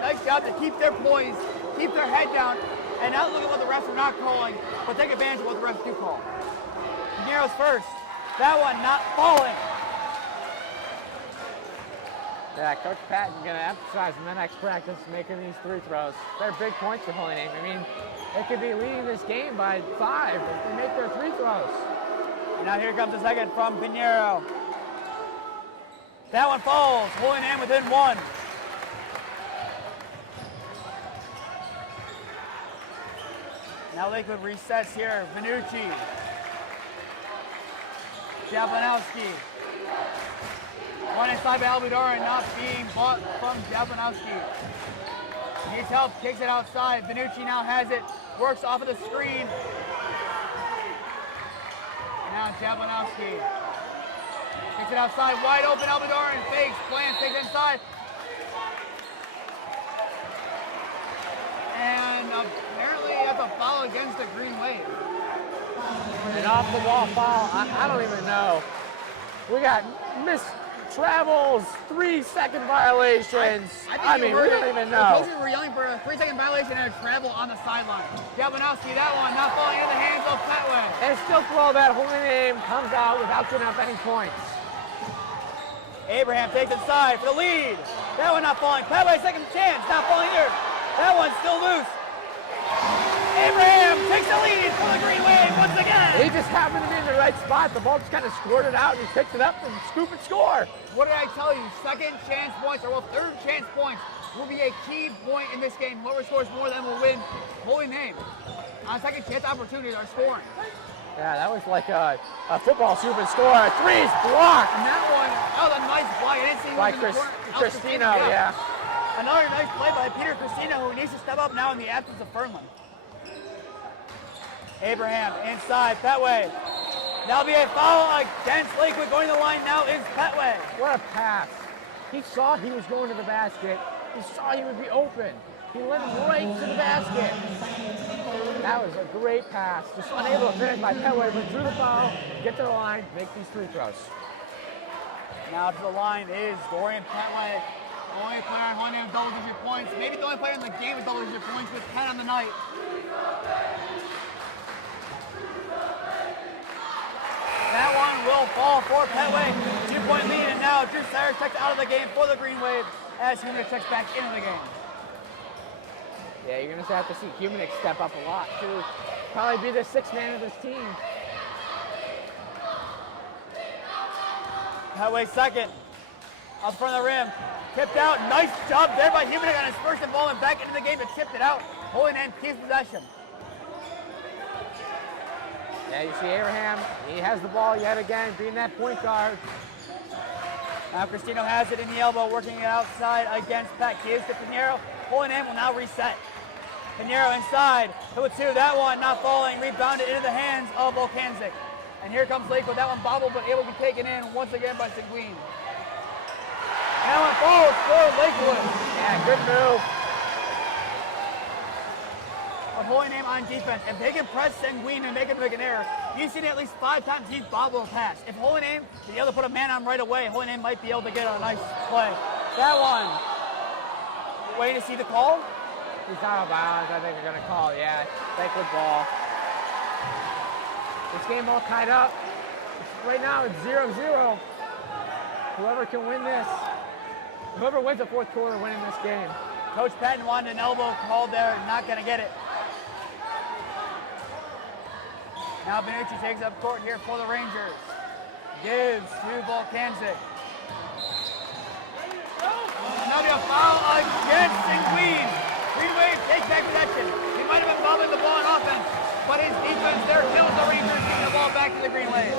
nice job to keep their poise, keep their head down, and not look at what the refs are not calling, but take advantage of what the refs do call. Pinheiro's first. That one not falling. Yeah, Coach Patton's going to emphasize in the next practice making these 3 throws. They're big points for Holy Name. I mean, they could be leading this game by 5 if they make their 3 throws. And now here comes the second from Pinheiro. That one falls. Holy Name within 1. Now Lakewood resets here. Minucci. Jablonowski. One inside by Albidoran, not being bought from Jablonowski. Needs help, kicks it outside. Benucci now has it, works off of the screen. Now Jablonowski kicks it outside, wide open. Albidoran fakes, plants, takes it inside. And apparently that's a foul against the Green Wave. An off-the-wall foul, I don't even know. We got missed travels, 3-second violations. I mean, we don't even know. The coaches were yelling for a 3-second violation and a travel on the sideline. Jablonowski, that one not falling into the hands of Petway. And still throw that holy name comes out without giving up any points. Abraham takes it inside for the lead. That one not falling. Petway, second chance, not falling either. That one's still loose. Abraham takes the lead for the Green Wave once again. He just happened to be in the right spot. The ball just kind of squirted out and he picked it up and scoop and score. What did I tell you? Second chance points, or well, third chance points will be a key point in this game. Whoever scores more than will win. Holy name. On second chance opportunities are scoring. Yeah, that was like a football scoop and score. Three's blocked. And that was a nice block. I didn't see By him in the corner. Cristino, yeah. Another nice play by Peter Cristino, who needs to step up now in the absence of Fernland. Abraham inside, Petway. That'll be a foul against Lakewood. Going to the line now is Petway. What a pass. He saw he was going to the basket. He saw he would be open. He led him right to the basket. That was a great pass. Just unable to finish by Petway, but drew the foul, get to the line, make these free throws. Now to the line is Dorian Petway. The only player on Holy Name with double-digit points. Maybe the only player in the game with double-digit points with 10 on the night. That one will fall for Petway. 2-point lead, and now Drew Sayers checks out of the game for the Green Wave as Humanick checks back into the game. Yeah, you're going to have to see Humanick step up a lot, too. Probably be the sixth man of this team. Petway second. Up front of the rim. Tipped out. Nice job there by Humanick on his first involvement back into the game, but tipped it out. Holy Name keeps possession. Yeah, you see Abraham, he has the ball yet again, being that point guard. Now Cristino has it in the elbow, working it outside against Pat. Gives to Pinheiro. Holy Name will now reset. Pinheiro inside, to a two. That one not falling, rebounded into the hands of Oleksik. And here comes Lakewood. That one bobbled, but able to be taken in once again by Seguin. That one falls for Lakewood. Yeah, good move. Of Holy Name on defense. If they can press Seguin and make him make an error, you've seen it at least 5 times he's bobbled a pass. If Holy Name is able to put a man on right away, Holy Name might be able to get a nice play. That one. Waiting to see the call. He's out of bounds, I think they're going to call, yeah. Lakewood ball. This game all tied up. Right now it's 0-0. Whoever can win this, whoever wins the fourth quarter winning this game. Coach Patton wanted an elbow called there, not going to get it. Now Benucci takes up court here for the Rangers. Gives to Oleksik. Now be a foul against Seguin. Green Wave takes back possession. He might have been bombing the ball in offense, but his defense there kills the Rangers, giving the ball back to the Green Wave.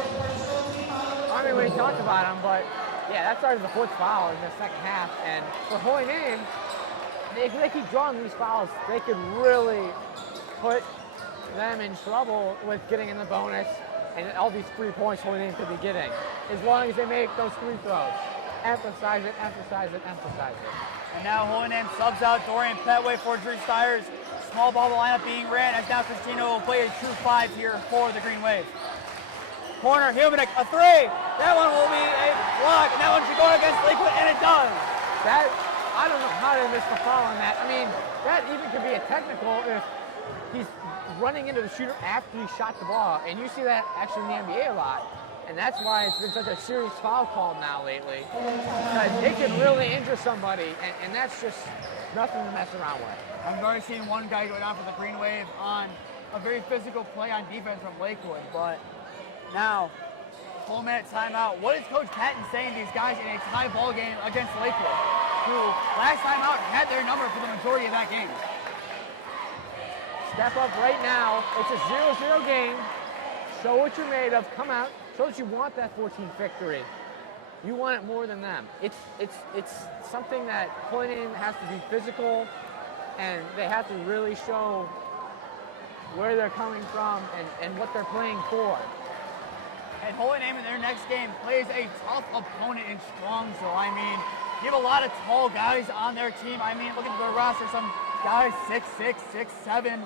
I mean, we talked about him, but yeah, that started the fourth foul in the second half. And for Holy Name, if they keep drawing these fouls, they could really put them in trouble with getting in the bonus and all these 3 points Holy Name could be getting, as long as they make those free throws. Emphasize it, emphasize it, emphasize it. And now Holy Name subs out Dorian Petway for Drew Stiers. Small ball lineup being ran as now Cristino will play a true 5 here for the Green Wave. Corner, Humanick, a 3. That one will be a block, and that one should go against Lakewood, and it does. That, I don't know how they missed the foul on that. I mean, that even could be a technical if he's running into the shooter after he shot the ball. And you see that actually in the NBA a lot. And that's why it's been such a serious foul call now lately. Because it can really injure somebody, and that's just nothing to mess around with. I've already seen one guy go down for the Green Wave on a very physical play on defense from Lakewood. But now, full minute timeout. What is Coach Patton saying to these guys in a tie ball game against Lakewood, who last time out had their number for the majority of that game? Step up right now. It's a 0-0 game. Show what you're made of. Come out. Show that you want that 14th victory. you want it more than them. It's something that Holy Name has to be physical, and they have to really show where they're coming from and what they're playing for. And Holy Name in their next game plays a tough opponent in Strongsville. I mean, you have a lot of tall guys on their team. I mean, look at the roster, some guys 6'6", 6'7".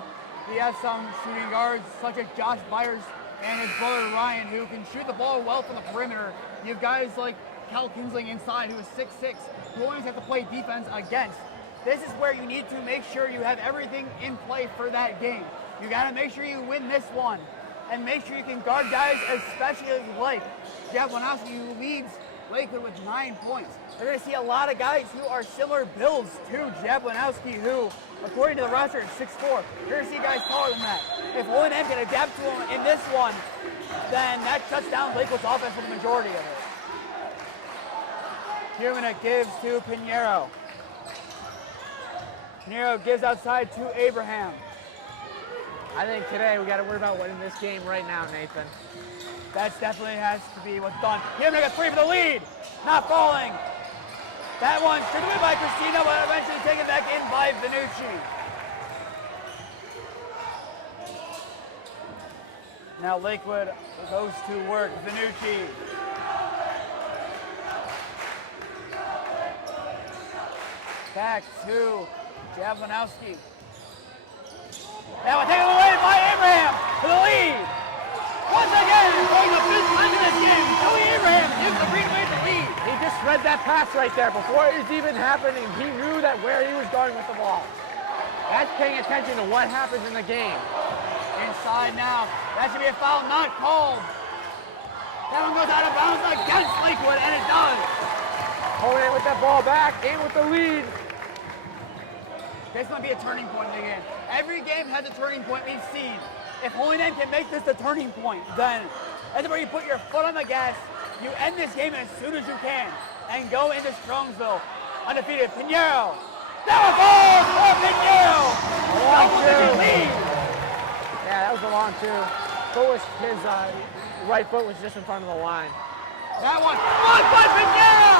You have some shooting guards such as Josh Byers and his brother Ryan, who can shoot the ball well from the perimeter. You have guys like Cal Kinsling inside, who is 6'6", who always have to play defense against. This is where you need to make sure you have everything in play for that game. You got to make sure you win this one, and make sure you can guard guys, especially like Jeff Wanowski, who leads Lakewood with 9 points. They're going to see a lot of guys who are similar builds to Jeb Wanowski, who, according to the roster, is 6'4". You're going to see guys taller than that. If Holy Name can adapt to him in this one, then that shuts down Lakewood's offense for the majority of it. Humana gives to Pinheiro. Pinheiro gives outside to Abraham. I think today we got to worry about winning this game right now, Nathan. That definitely has to be what's done. Humana got 3 for the lead. Not falling. That one stripped away by Christina, but eventually taken back in by Venucci. Now Lakewood goes to work. Venucci. Back to Jablonowski. That one taken away by Abraham for the lead. Once again, going the 5th time in this game, Joey Abraham gives the Green Wave the lead. He just read that pass right there before it was even happening. He knew that where he was going with the ball. That's paying attention to what happens in the game. Inside now. That should be a foul, not called. That one goes out of bounds against Lakewood, and it does. Holy Name with that ball back, in with the lead. This might be a turning point in the game. Every game has a turning point we've seen. If Holy Name can make this the turning point, then that's where you put your foot on the gas, you end this game as soon as you can, and go into Strongsville undefeated. Pinheiro. That one falls for Pinheiro. Double-digit lead. Yeah, that was a long two. His right foot was just in front of the line. That one blocked by Pinheiro.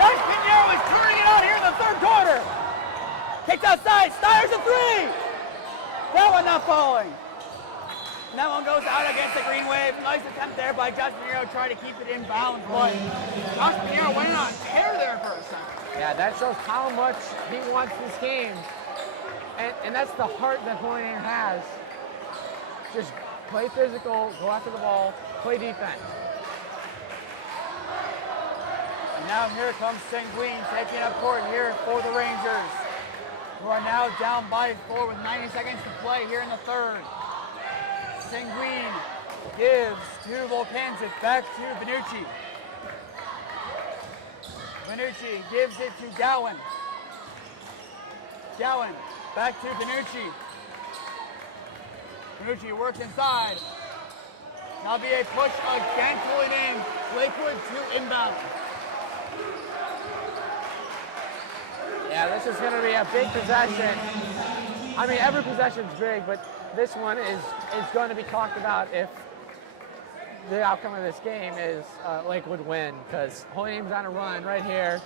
Josh Pinheiro is turning it on here in the 3rd quarter. Kicked outside, Steyer's a 3! That one not falling. And that one goes out against the Green Wave. Nice attempt there by Josh Pinheiro trying to keep it in bounds, but Josh Pinheiro went on a tear there for a second. Yeah, that shows how much he wants this game. And that's the heart that Holy Name has. Just play physical, go after the ball, play defense. And now here comes Sanguine taking up court here for the Rangers, who are now down by 4 with 90 seconds to play here in the 3rd. Sanguine gives to Volkancic, back to Venucci. Venucci gives it to Gowan. Gowan, back to Venucci. Venucci works inside. Now be a push against Holy Name. Lakewood to inbound. Yeah, this is going to be a big possession. I mean, every possession's big, but this one is going to be talked about if the outcome of this game is Lakewood win, because Holy Name's on a run right here.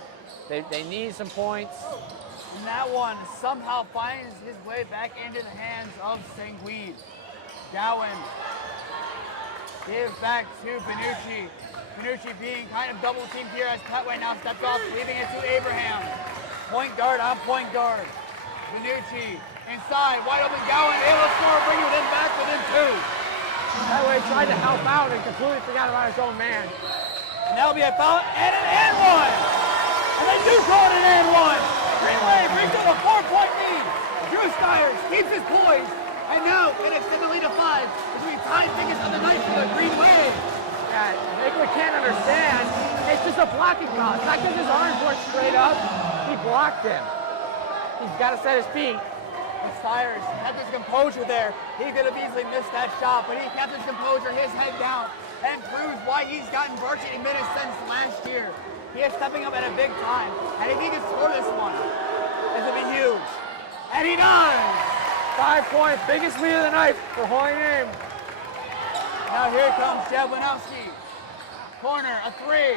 They need some points. And that one somehow finds his way back into the hands of Sanguine. Gowan gives back to Venucci. Venucci being kind of double teamed here as Petway now steps off, leaving it to Abraham. Point guard on point guard. Venucci inside, wide open Gowan, able to score, bring it back within 2. Petway tried to help out and completely forgot about his own man. And that'll be a foul and an and one. And they do call it an and one. Greenway brings up a 4-point lead. Drew Steyers keeps his poise. And now can extend the lead to 5 as we tie biggest of the night for the Green Wave. Yeah, Lakewood can't understand. It's just a blocking foul. It's not because his arms weren't straight up. He blocked him. He's got to set his feet. And Steyers had his composure there. He could have easily missed that shot, but he kept his composure, his head down, and proves why he's gotten varsity minutes since last year. He is stepping up at a big time, and if he can score this one, this will be huge. And he does! 5 points, biggest lead of the night for Holy Name. Now here comes Jablonowski. Corner, a three.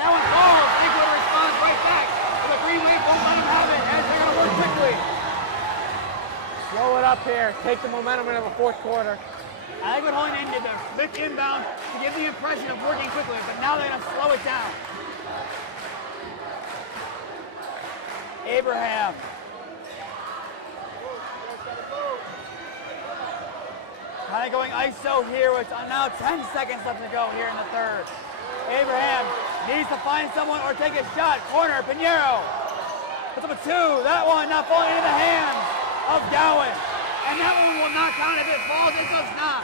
That one falls. Lakewood responds right back. But the green wave won't let him have it, as they're going to work quickly. Slow it up here. Take the momentum into the fourth quarter. I like what Holy Name did there. Quick inbound to give the impression of working quickly, but now they're going to slow it down. Abraham. Kind of going ISO here with now 10 seconds left to go here in the third. Abraham needs to find someone or take a shot. Corner, Pinheiro. Puts up a two. That one not falling into the hands of Gowan. And that one will not count if it falls. It does not.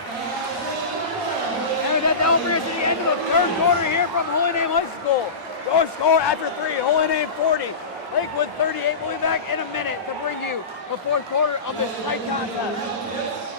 And that will bring us to the end of the third quarter here from Holy Name High School. Your score after three, Holy Name 40. Lakewood 38. We'll be back in a minute to bring you the fourth quarter of this tight contest.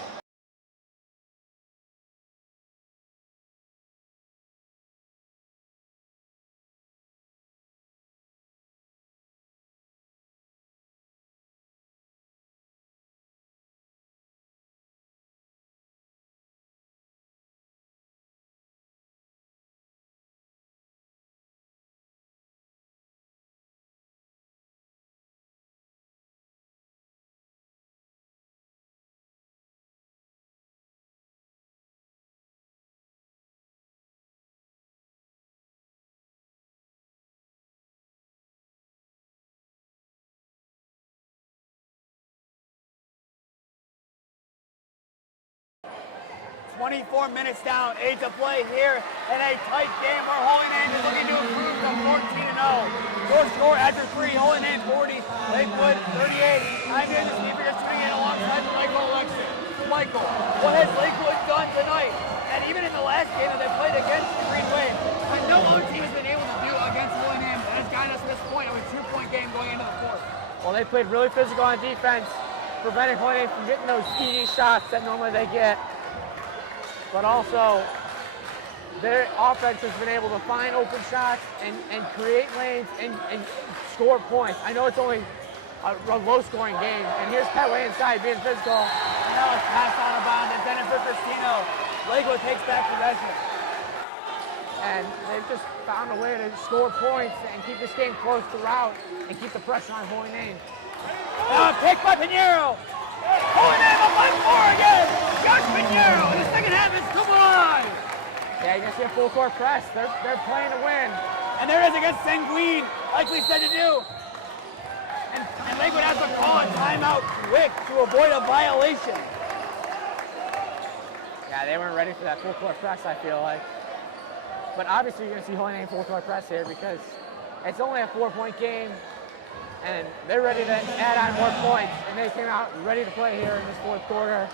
24 minutes down, 8 to play here in a tight game where Holy Name is looking to improve from 14-0. Your score after three, Holy Name 40, Lakewood 38. I'm here this evening just tuning in alongside Michael Oleksik. Michael, what has Lakewood done tonight? And even in the last game that they played against the Green Wave, what no other team has been able to do against Holy Name has gotten us to this point of a 2-point game going into the fourth. Well, they played really physical on defense, preventing Holy Name from getting those speedy shots that normally they get. But also, their offense has been able to find open shots and create lanes and score points. I know it's only a low-scoring game, and here's Petway inside being physical. And now it's passed out of bounds, intended for Cristino. Lakewood takes back possession. And they've just found a way to score points and keep this game close throughout and keep the pressure on Holy Name. Now picked by Pinheiro. Holy Name up by 4 again. Josh Pinheiro in the second half is come on. Yeah, you can see a full court press. They're playing to win. And there it is against Sanguine, like we said to do. And Lakewood has to call a timeout quick to avoid a violation. Yeah, they weren't ready for that full court press, I feel like. But obviously you're going to see Holy Name full court press here because it's only a 4-point game. And they're ready to add on more points, and they came out ready to play here in this fourth quarter.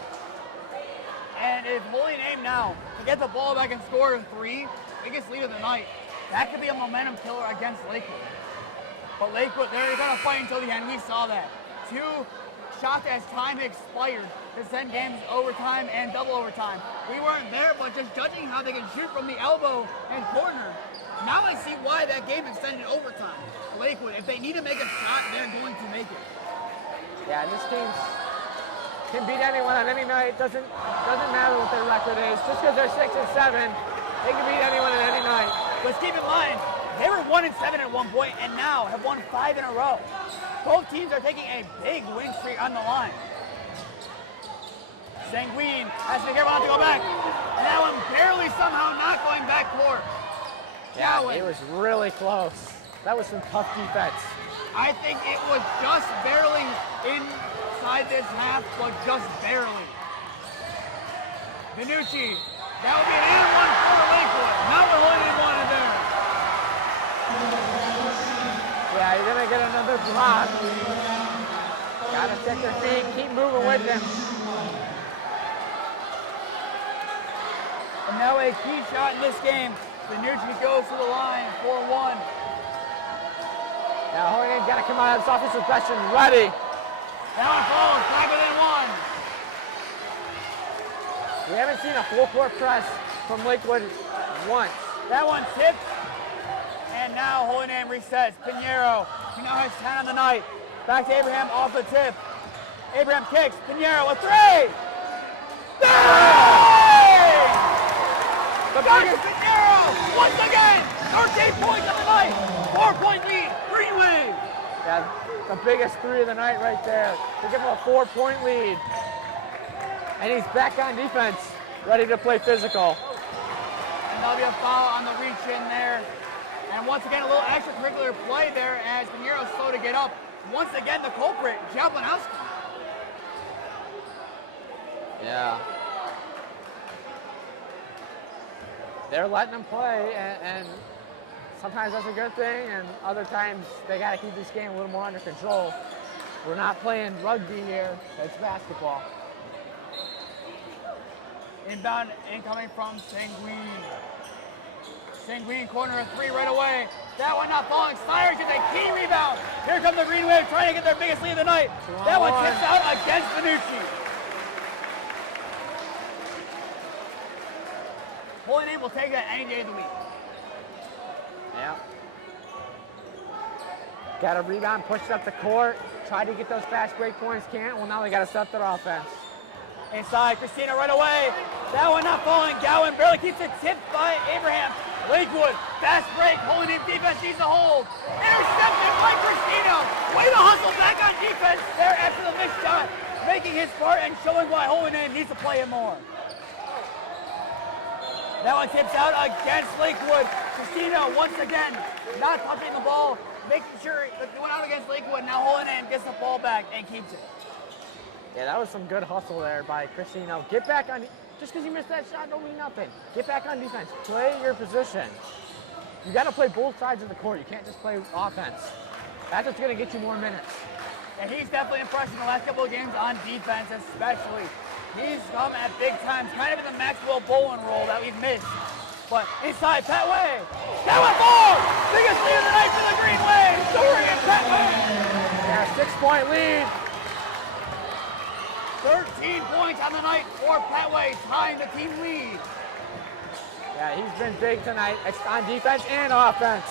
And if Holy Name now to get the ball back and score a three, biggest lead of the night, that could be a momentum killer against Lakewood. But Lakewood, they're going to fight until the end. We saw that. 2 shots as time expired to send games overtime and double overtime. We weren't there, but just judging how they can shoot from the elbow and corner, now I see why that game extended overtime. Lakewood, if they need to make a shot, they're going to make it. Yeah, this team can beat anyone on any night. Doesn't matter what their record is. Just because they're 6 and 7, they can beat anyone on any night. But keep in mind, they were 1 and 7 at one point, and now have won 5 in a row. Both teams are taking a big win streak on the line. Sanguine has to be careful not to go back. And that one barely somehow not going back court. Yeah, it was really close. That was some tough defense. I think it was just barely inside this half, but just barely. Danucci, that would be an and one for Lakewood. Not what Holy Name wanted there. Yeah, you're gonna get another block. Gotta check their feet, keep moving with them. And now a key shot in this game. Danucci goes to the line for 1. Now Holy Name's got to come out of this offensive possession ready. That one falls, back within 1. We haven't seen a full court press from Lakewood once. That one tipped, and now Holy Name resets. Pinheiro, he now has 10 on the night. Back to Abraham off the tip. Abraham kicks, Pinheiro, a 3! Bang! The biggest Pinheiro! once again, 13 points on the night, 4-point lead, Green Wave. Yeah, the biggest three of the night right there to give him a 4-point lead. And he's back on defense, ready to play physical. And there'll be a foul on the reach in there. And once again, a little extracurricular play there as De Niro's slow to get up. Once again, the culprit, Jablonowski. Yeah. They're letting them play, and sometimes that's a good thing, and other times they got to keep this game a little more under control. We're not playing rugby here, it's basketball. Inbound incoming from Sanguine. Sanguine corner of three right away. That one not falling. Styers gets a key rebound. Here comes the Green Wave trying to get their biggest lead of the night. That one tips out against Benucci. Holy Name will take that any day of the week. Yeah. Got a rebound, pushed up the court, tried to get those fast break points, can't. Well, now they got to set their offense. Inside, Christina right away. That one not falling. Gowan barely keeps it tipped by Abraham. Lakewood, fast break, Holy Name defense needs a hold. Intercepted by Christina. Way to hustle back on defense there after the missed shot. Making his part and showing why Holy Name needs to play him more. That one tips out against Lakewood. Christina, once again, not touching the ball, making sure it went out against Lakewood. Now Holy Name gets the ball back and keeps it. Yeah, that was some good hustle there by Christina. Get back on, just because you missed that shot don't mean nothing. Get back on defense, play your position. You got to play both sides of the court. You can't just play offense. That's what's going to get you more minutes. And he's definitely impressed in the last couple of games on defense, especially. He's come at big times, kind of in the Maxwell Bowen role that we've missed. But inside, Petway. That one falls! Biggest lead of the night for the Green Wave. Dorian Petway. Yeah, 6-point lead. 13 points on the night for Petway, tying the team lead. Yeah, he's been big tonight on defense and offense.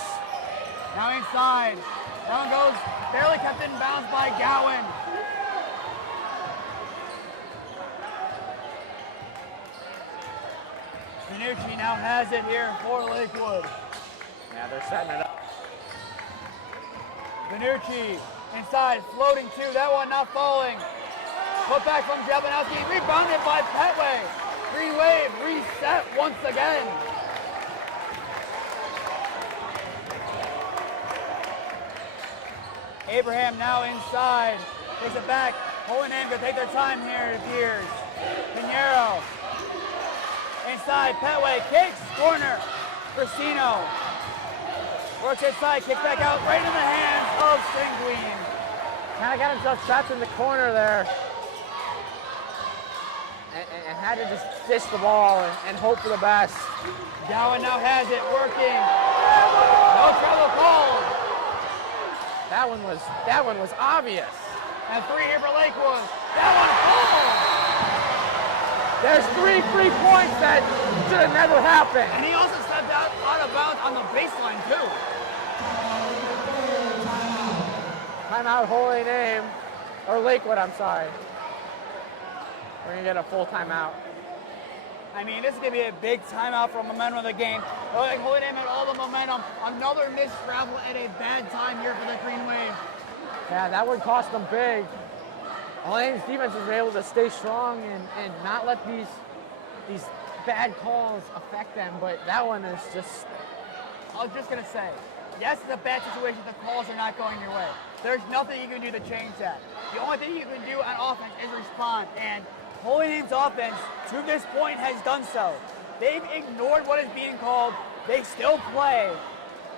Now inside. Down goes, barely kept in bounds by Gowan. Benucci now has it here for Lakewood. Yeah, they're setting it up. Benucci inside, floating two. That one not falling. Put back from Jablonowski, rebounded by Petway. Green Wave reset once again. Abraham now inside, takes it back. Holy Name gonna take their time here, it appears. Pinheiro. Inside, Petway, kicks, corner. Brasino. Works inside, kicks back out, right in the hands of Sanguine. Kind of got himself trapped in the corner there. And had to just dish the ball and hope for the best. Gowan now has it, working. No trouble called. That one was obvious. And three here for Lakewood. That one falls. There's 3 free points that should have never happened. And he also stepped out of bounds on the baseline too. Timeout, Holy Name, or Lakewood, I'm sorry. We're gonna get a full timeout. I mean, this is gonna be a big timeout for momentum of the game. Like Holy Name had all the momentum. Another missed travel at a bad time here for the Green Wave. Yeah, that would cost them big. Holy Name's defense was able to stay strong and not let these bad calls affect them, but that one is just... I was just gonna say, yes, it's a bad situation. The calls are not going your way. There's nothing you can do to change that. The only thing you can do on offense is respond, and Holy Name's offense, to this point, has done so. They've ignored what is being called. They still play,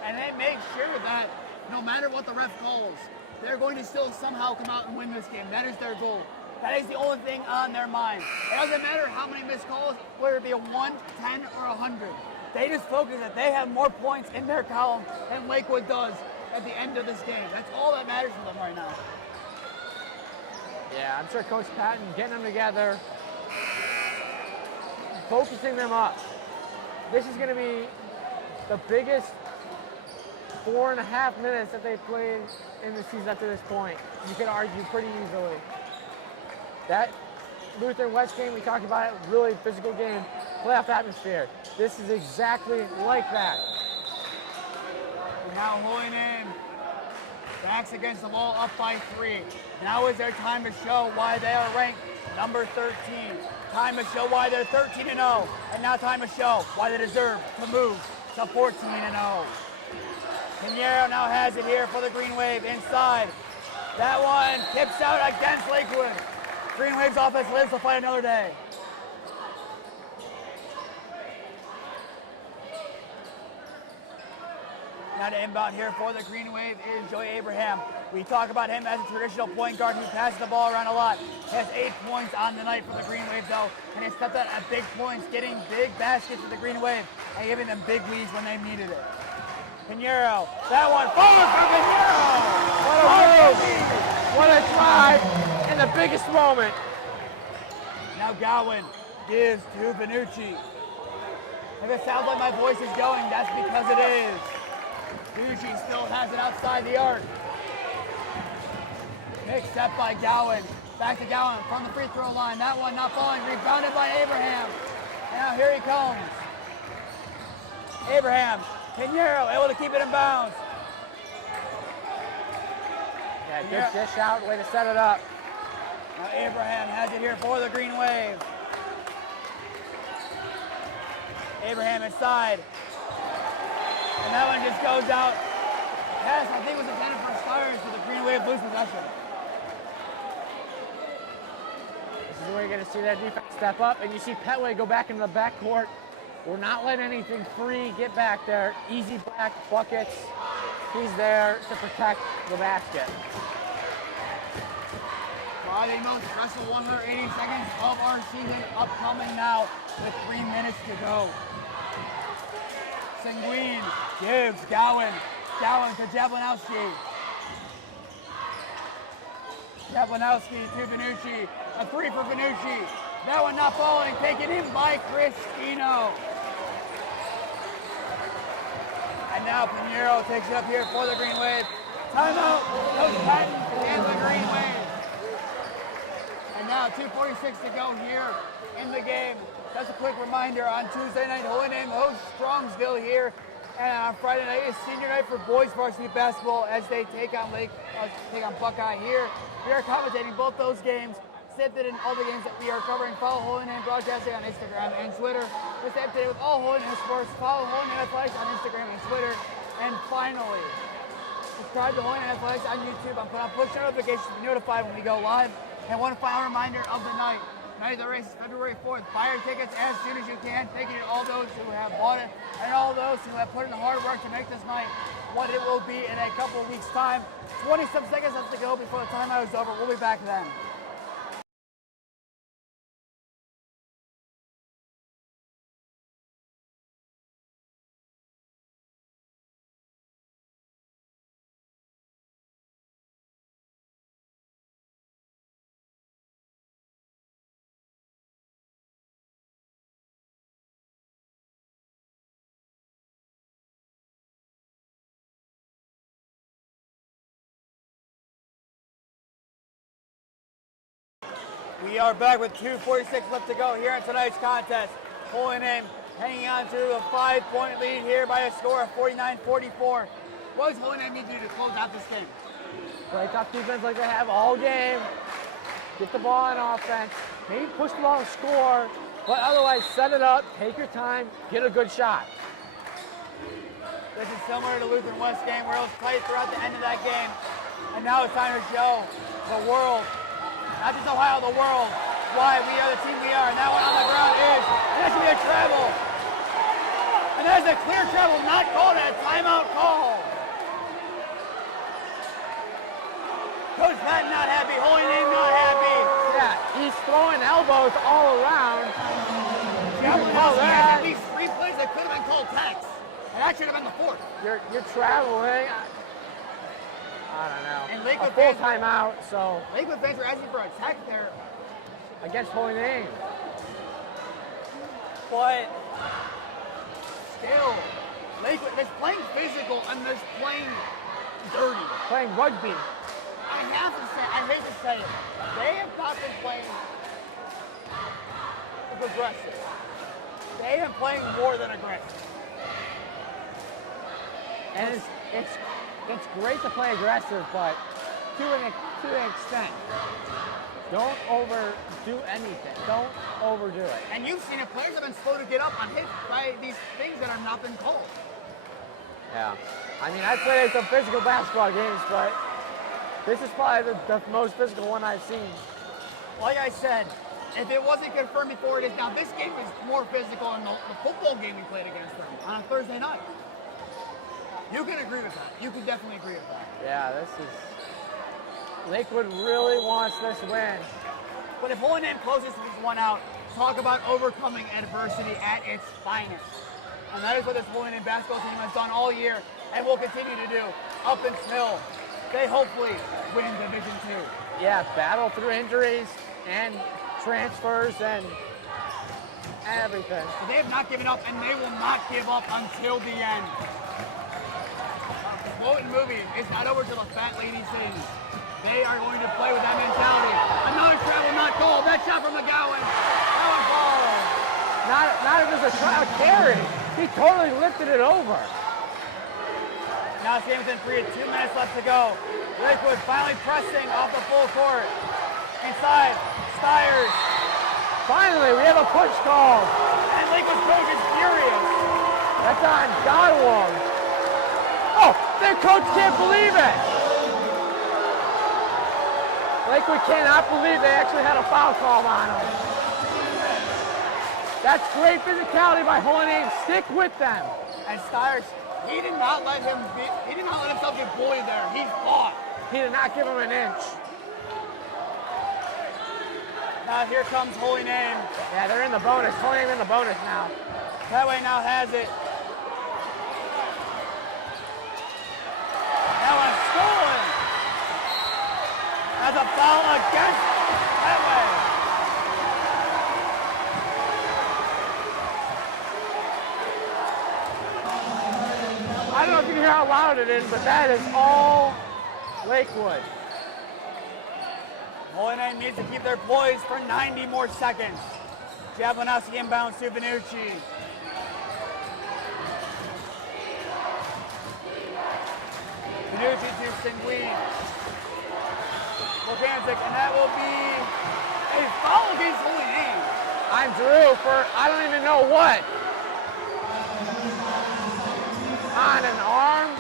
and they make sure that no matter what the ref calls, they're going to still somehow come out and win this game. That is their goal. That is the only thing on their mind. It doesn't matter how many missed calls, whether it be a 1, 10, or 100. They just focus that they have more points in their column than Lakewood does at the end of this game. That's all that matters for them right now. Yeah, I'm sure Coach Patton getting them together, focusing them up. This is going to be the biggest 4.5 minutes that they played in the season up to this point. You could argue pretty easily. That Lutheran West game, we talked about it, really physical game, playoff atmosphere. This is exactly like that. Now Holy Name, backs against the wall, up by 3. Now is their time to show why they are ranked number 13. Time to show why they're 13-0. And now time to show why they deserve to move to 14-0. Pinheiro now has it here for the Green Wave inside. That one tips out against Lakewood. Green Wave's offense lives to fight another day. Now to inbound here for the Green Wave is Joey Abraham. We talk about him as a traditional point guard who passes the ball around a lot. Has 8 points on the night for the Green Wave though, and has stepped out at big points, getting big baskets for the Green Wave and giving them big leads when they needed it. Pinheiro, that one forward for Pinheiro! What a try in the biggest moment. Now Gowan gives to Benucci. If it sounds like my voice is going, that's because it is. Benucci still has it outside the arc. Mixed up by Gowan. Back to Gowan from the free throw line. That one not falling. Rebounded by Abraham. And now here he comes. Abraham. Pinheiro able to keep it in bounds. Yeah, good dish out. Way to set it up. Now Abraham has it here for the Green Wave. Abraham inside. And that one just goes out. Pass, I think, was intended for Stars, so the Green Wave lose possession. This is where you're going to see that defense step up, and you see Petway go back into the backcourt. We're not letting anything free get back there. Easy back buckets. He's there to protect the basket. By the most stressful 180 seconds of our season upcoming now with 3 minutes to go. Sanguine gives Gowan. Gowan to Jablanowski. Jablanowski to Benucci. A 3 for Benucci. That one not falling. Taken in by Cristino. And now Pinheiro takes it up here for the Green Wave. Timeout. Coach Patton and the Green Wave. And now 2:46 to go here in the game. Just a quick reminder, on Tuesday night, Holy Name hosts Strongsville here. And on Friday night is senior night for boys varsity basketball as they take on Buckeye here. We are commentating both those games. Stay updated in all the games that we are covering. Follow Holy Name Broadcasting on Instagram and Twitter. Stay updated with all Holy Name sports. Follow Holy Name Athletics on Instagram and Twitter. And finally, subscribe to Holy Name Athletics on YouTube. I'm putting on push notifications to be notified when we go live. And one final reminder of the night. Night of the race is February 4th. Buy your tickets as soon as you can. Thank you to all those who have bought it and all those who have put in the hard work to make this night what it will be in a couple of weeks' time. 20-some seconds left to go before the timeout is over. We'll be back then. We are back with 2:46 left to go here in tonight's contest. Holy Name hanging on to a 5-point lead here by a score of 49-44. What does Holy Name need to do to close out this game? Play tough defense like they have all game. Get the ball on offense. Maybe push the ball and score, but otherwise set it up, take your time, get a good shot. This is similar to the Lutheran West game where it was tight throughout the end of that game. And now it's time to show the world, not just Ohio, the world, why we are the team we are. And that one on the ground is, and that should be a travel. And that is a clear travel, not called a timeout call. Coach Patton not happy, Holy Name not happy. Yeah, he's throwing elbows all around. Jablanowski had at least 3 plays that could have been called tax. And that should have been the 4th. You're traveling. I don't know. And Lakewood a full fans, timeout, so Lakewood fans were asking for a tax there. against Holy Name. But still, Lakewood is playing physical and they're playing dirty. Playing rugby. I have to say, I hate to say it, they have not been playing aggressive. They have been playing more than aggressive. And it's great to play aggressive, but to an extent. Don't overdo anything. Don't overdo it. And you've seen it, players have been slow to get up on hits by these things that are not been called. Yeah. I mean, I've played some physical basketball games, but this is probably the most physical one I've seen. Like I said, if it wasn't confirmed before it is now, this game is more physical than the football game we played against them on a Thursday night. You can agree with that. You can definitely agree with that. Yeah, this is... Lakewood really wants this win. But if Holy Name closes this one out, talk about overcoming adversity at its finest. And that is what this Holy Name basketball team has done all year and will continue to do up until they hopefully win Division II. Yeah, battle through injuries and transfers and everything. But they have not given up, and they will not give up until the end. Float and moving. It's not over till the fat lady sings. They are going to play with that mentality. Another travel not called. That shot from McGowan. That one ball. Not if it's a trial carry. He totally lifted it over. Now it's game within 3 and 2 minutes left to go. Lakewood finally pressing off the full court. Inside, Stiers. Finally, we have a push call. And Lakewood's coach is furious. That's on Godwin. Oh, their coach can't believe it. Lakewood cannot believe they actually had a foul call on him. That's great physicality by Holy Name. Stick with them. And Stiers, he did not let himself get bullied there. He fought. He did not give him an inch. Now here comes Holy Name. Yeah, they're in the bonus. Holy Name in the bonus now. Petway now has it. That one's stolen. That's a foul against Petway. I don't know if you can hear how loud it is, but that is all Lakewood. Holy Name needs to keep their poise for 90 more seconds. Jablonowski inbounds to Benucci. Benucci to Singween. Volkancic, and that will be a foul against Holy Name. I'm Drew for I don't even know what. On an arm.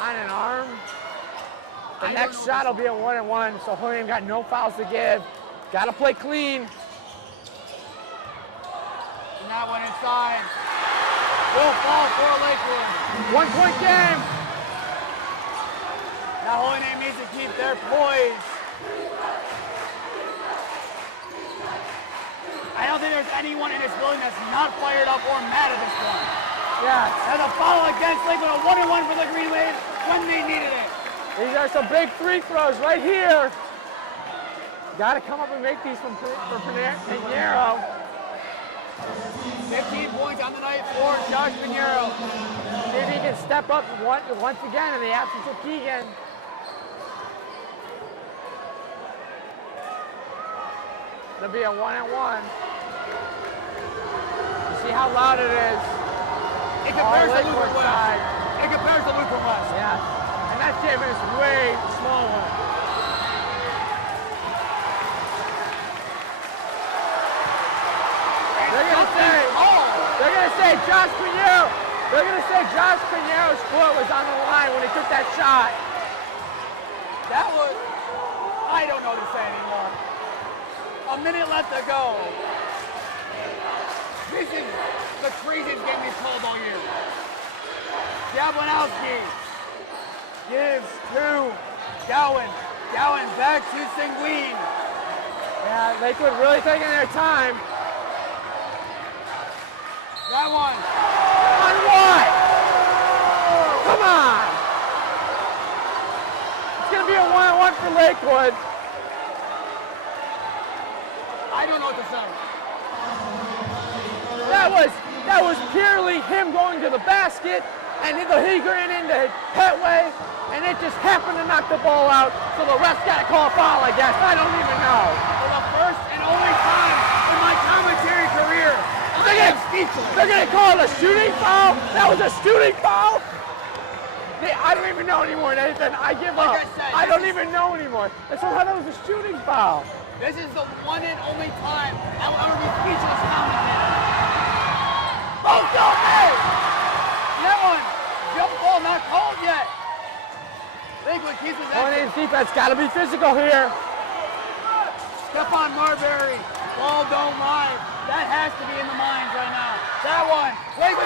On an arm. The next shot will be a 1-and-1, so Holy Name got no fouls to give. Got to play clean. And that one inside. Will fall for Lakewood. 1-point game. Now Holy Name needs to keep their poise. I don't think there's anyone in this building that's not fired up or mad at this point. Yes. And a foul against Lakewood, a 1-and-1 for the Green Wave when they needed it. These are some big free throws right here. Got to come up and make these for Pinheiro. 15 points on the night for Josh Pinheiro. See if he can step up once again in the absence of Keegan. It'll be a 1-and-1. You see how loud it is. It compares to Lakewood Lutheran side. West. It compares to Lutheran West. Yeah. And that gym is way smaller. They're gonna say Josh Pinheiro. They're gonna say Josh Pinheiro's foot was on the line when he took that shot. That was, I don't know what to say anymore. A minute left to go. This is the craziest game we've called all year. Jablonowski gives to Gowan. Gowan back to Singween. Yeah, Lakewood really taking their time. That one. On what? Come on. It's going to be a 1-on-1 for Lakewood. I don't know what to say. That was purely him going to the basket, and he ran into Petway, and it just happened to knock the ball out, so the ref's got to call a foul, I guess. I don't even know. For the first and only time in my commentary They're gonna call it a shooting foul? That was a shooting foul? I don't even know anymore, Nathan. I give up. Like I said, I don't even know anymore. That's somehow that was a shooting foul. This is the one and only time I will ever be speechless counting it. Oh, go ahead! That one, jump ball not called yet. Lakewood keeps his Holy defense got to be physical here. Stephon Marbury, ball don't lie. That has to be in the minds right now. That one, Lakewood,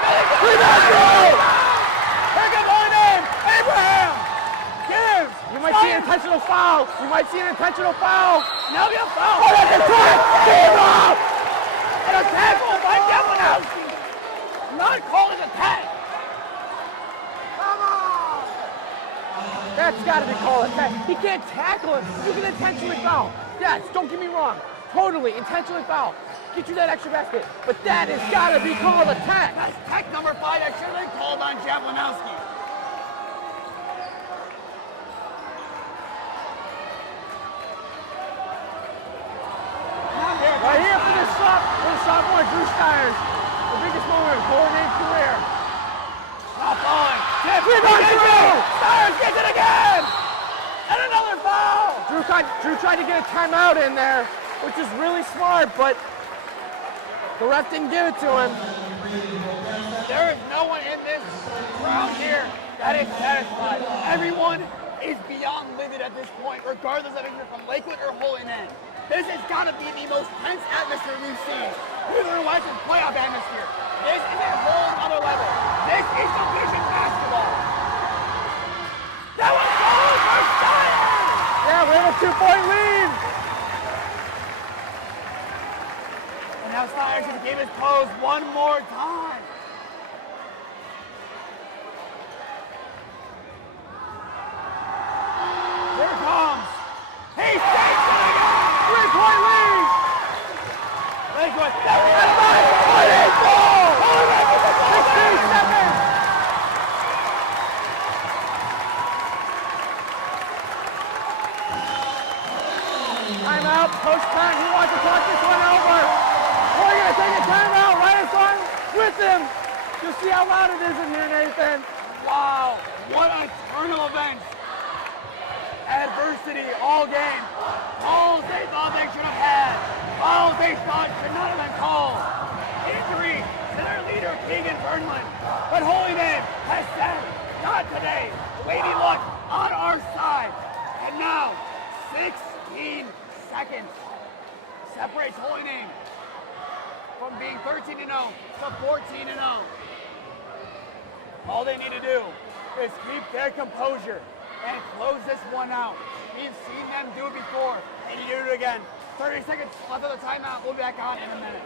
here comes our name, Abraham. Give. You might see an intentional foul. You might see an intentional foul. Now we have foul. Oh, that's a tap! Game off! And a tackle by Demonowski. Not calling a tag. That's got to be called a tackle. He can't tackle it. You can intentionally foul. Yes, don't get me wrong. Totally intentionally foul. Get you that extra basket. But that has got to be called a tag. That's tech number 5 that should have been called on Jablonowski. Right here for the sophomore Drew Steyer's. The biggest moment of his whole name career. Top on. Rebound through! Steyers gets it again! And another foul! Drew tried to get a timeout in there, which is really smart, but the ref didn't give it to him. There is no one in this crowd here that is satisfied. Everyone is beyond livid at this point, regardless of if you're from Lakewood or Holy Name. This has got to be the most tense atmosphere we've seen. We've learned why it's a playoff atmosphere. This is a whole other level. This is division basketball. That was goal for Steyers! Yeah, we have a 2-point lead. And now Steyers going to give his pose one more time. Here it comes. He takes it again! 3-point lead. Lakewood. 16 seconds. Timeout. Coach Kent, he wants to talk this one over. We're going to take a timeout right in front with him. You'll see how loud it is in here, Nathan. Wow, what a turn of events. Adversity all game. Calls they thought they should have had. Fouls they thought should not have been called. Injury to their leader, Keegan Burnland. But Holy Name has said, not today. Lady Luck on our side. And now, 16 seconds separates Holy Name from being 13-0 to 14-0. All they need to do is keep their composure and close this one out. We've seen them do it before, and you do it again. 30 seconds left of the timeout. We'll be back on in a minute.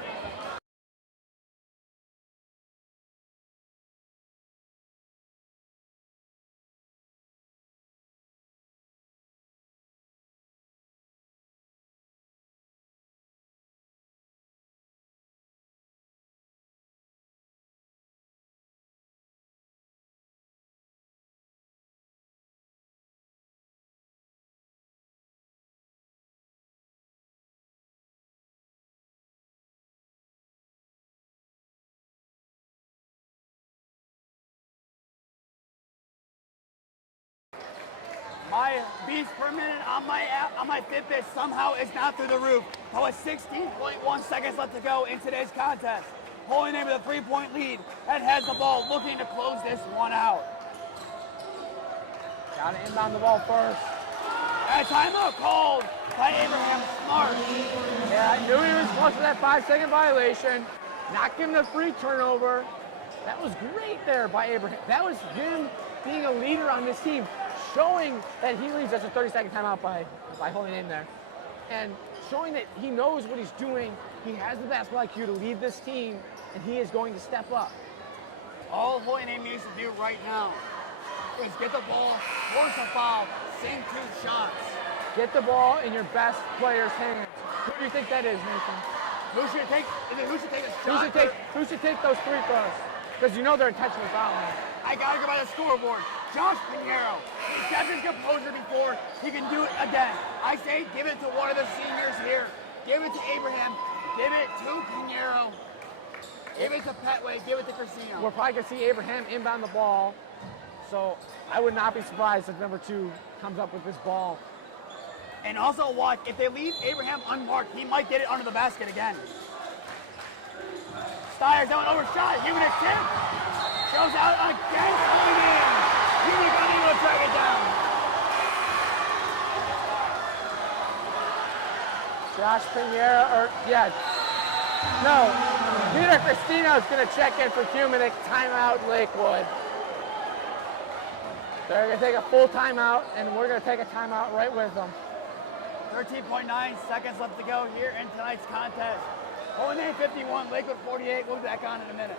My beats per minute on my app, on my Fitbit somehow is not through the roof. Now with 16.1 seconds left to go in today's contest. Holy Name with a 3-point lead and has the ball looking to close this one out. Got to inbound the ball first. A timeout called by Abraham Smart. Yeah, I knew he was close to that 5-second violation. Not giving a free turnover. That was great there by Abraham. That was him being a leader on this team, showing that he leads. That's a 30-second timeout by Holy Name there. And showing that he knows what he's doing. He has the basketball IQ to lead this team, and he is going to step up. All Holy Name needs to do right now is get the ball, force a foul, sink 2 shots. Get the ball in your best player's hands. Who do you think that is, Nathan? Who should take a shot? Who should take those free throws? Because you know they're intentionally fouling. I gotta go by the scoreboard. Josh Pinheiro. He kept his composure before. He can do it again. I say give it to one of the seniors here. Give it to Abraham. Give it to Pinheiro. Give it to Petway, give it to Christina. We're probably going to see Abraham inbound the ball. So I would not be surprised if number 2 comes up with this ball. And also watch, if they leave Abraham unmarked, he might get it under the basket again. Stiers, that one overshot. Human attempt. Goes out against Hoyning. Human unable to track it down. Josh Pinheiro, no. Peter Cristino is going to check in for Humanic. Timeout, Lakewood. They're going to take a full timeout, and we're going to take a timeout right with them. 13.9 seconds left to go here in tonight's contest. Hoyning 51, Lakewood 48. We'll be back on in a minute.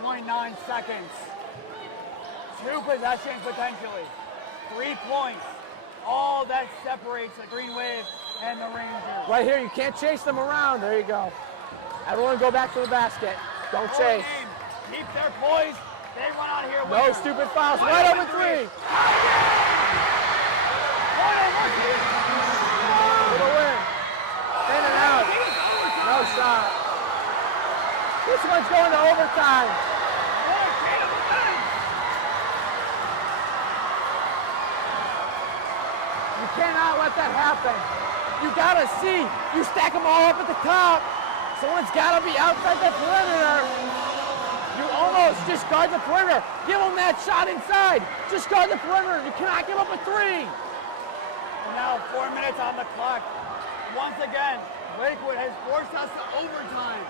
.9 seconds. 2 possessions potentially. 3 points. All that separates the Green Wave and the Rangers. Right here, you can't chase them around. There you go. Everyone go back to the basket. Don't chase. Keep their poise. They run out here. No stupid fouls. Right open 3. Little win. In and out. No shot. This one's going to overtime. You cannot let that happen. You gotta see. You stack them all up at the top. Someone's gotta be outside the perimeter. You almost just guard the perimeter. Give them that shot inside. Just guard the perimeter. You cannot give up a 3. And now 4 minutes on the clock. Once again, Lakewood has forced us to overtime.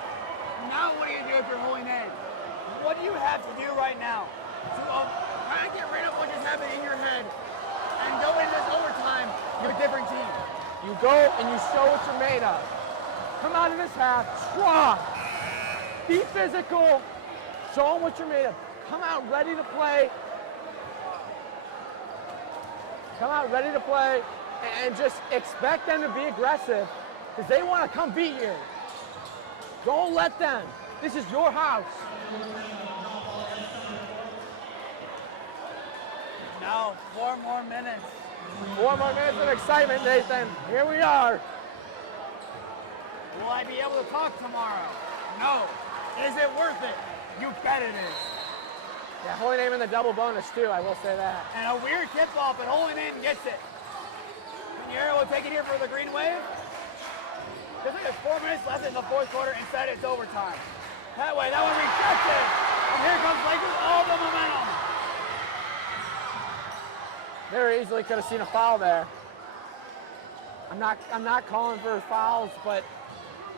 Now what do you do if you're Hoyning? What do you have to do right now to kind of get rid of what just happened in your head and go into this overtime with a different team? You go and you show what you're made of. Come out of this half strong. Be physical. Show them what you're made of. Come out ready to play. Come out ready to play and just expect them to be aggressive because they want to come beat you. Don't let them. This is your house. Now, 4 more minutes. 4 more minutes of excitement, Nathan. Here we are. Will I be able to talk tomorrow? No. Is it worth it? You bet it is. Yeah, Hoyning in the double bonus too, I will say that. And a weird tip-off, but Hoyning gets it. Pinheiro will take it here for the Green Wave. There's like 4 minutes left in the fourth quarter. Instead, it's overtime. That way, that one rejected. And here comes Lakers, all the momentum. Very easily could have seen a foul there. I'm not calling for fouls, but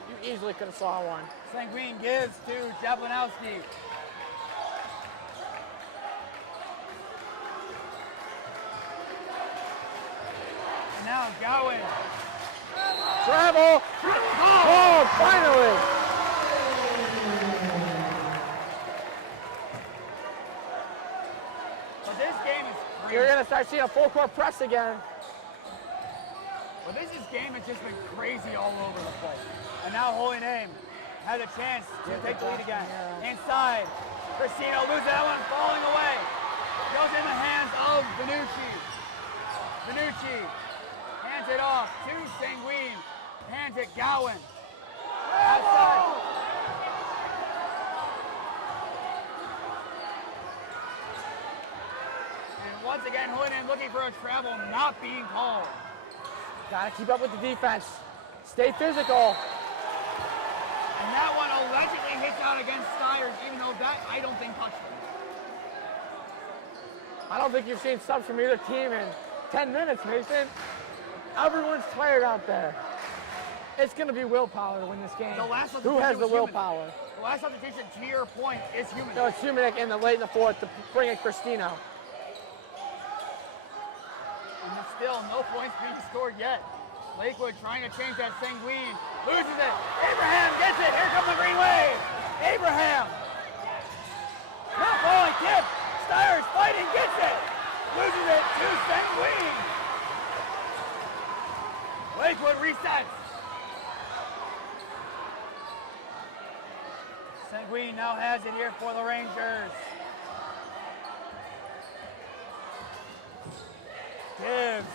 you easily could have saw one. Sanguine gives to Jablanowski. And now Gowan. Travel. Oh, finally. But this game is crazy. You're going to start seeing a full court press again. But this game has just been crazy all over the place. And now Hoyning has a chance to take the lead again. Inside. Cristino loses that one, falling away. Goes in the hands of Benucci. Benucci hands it off to Sanguine. Hands it Gowan. Outside. And once again, Hoyning looking for a travel, not being called. Got to keep up with the defense. Stay physical. And that one allegedly hits out against Stiers, even though that I don't think touched him. I don't think you've seen subs from either team in 10 minutes, Mason. Everyone's tired out there. It's going to be willpower to win this game. Who has the willpower? The last substitution, to your point, is Humanic. No, it's Humanic in the late in the fourth to bring in Cristino. And there's still no points being scored yet. Lakewood trying to change that. Sanguine loses it. Abraham gets it. Here comes the green wave. Abraham. Not falling. Tip. Steyer's fighting. Gets it. Loses it to Sanguine. Lakewood resets. Sanguine now has it here for the Rangers. Gibbs.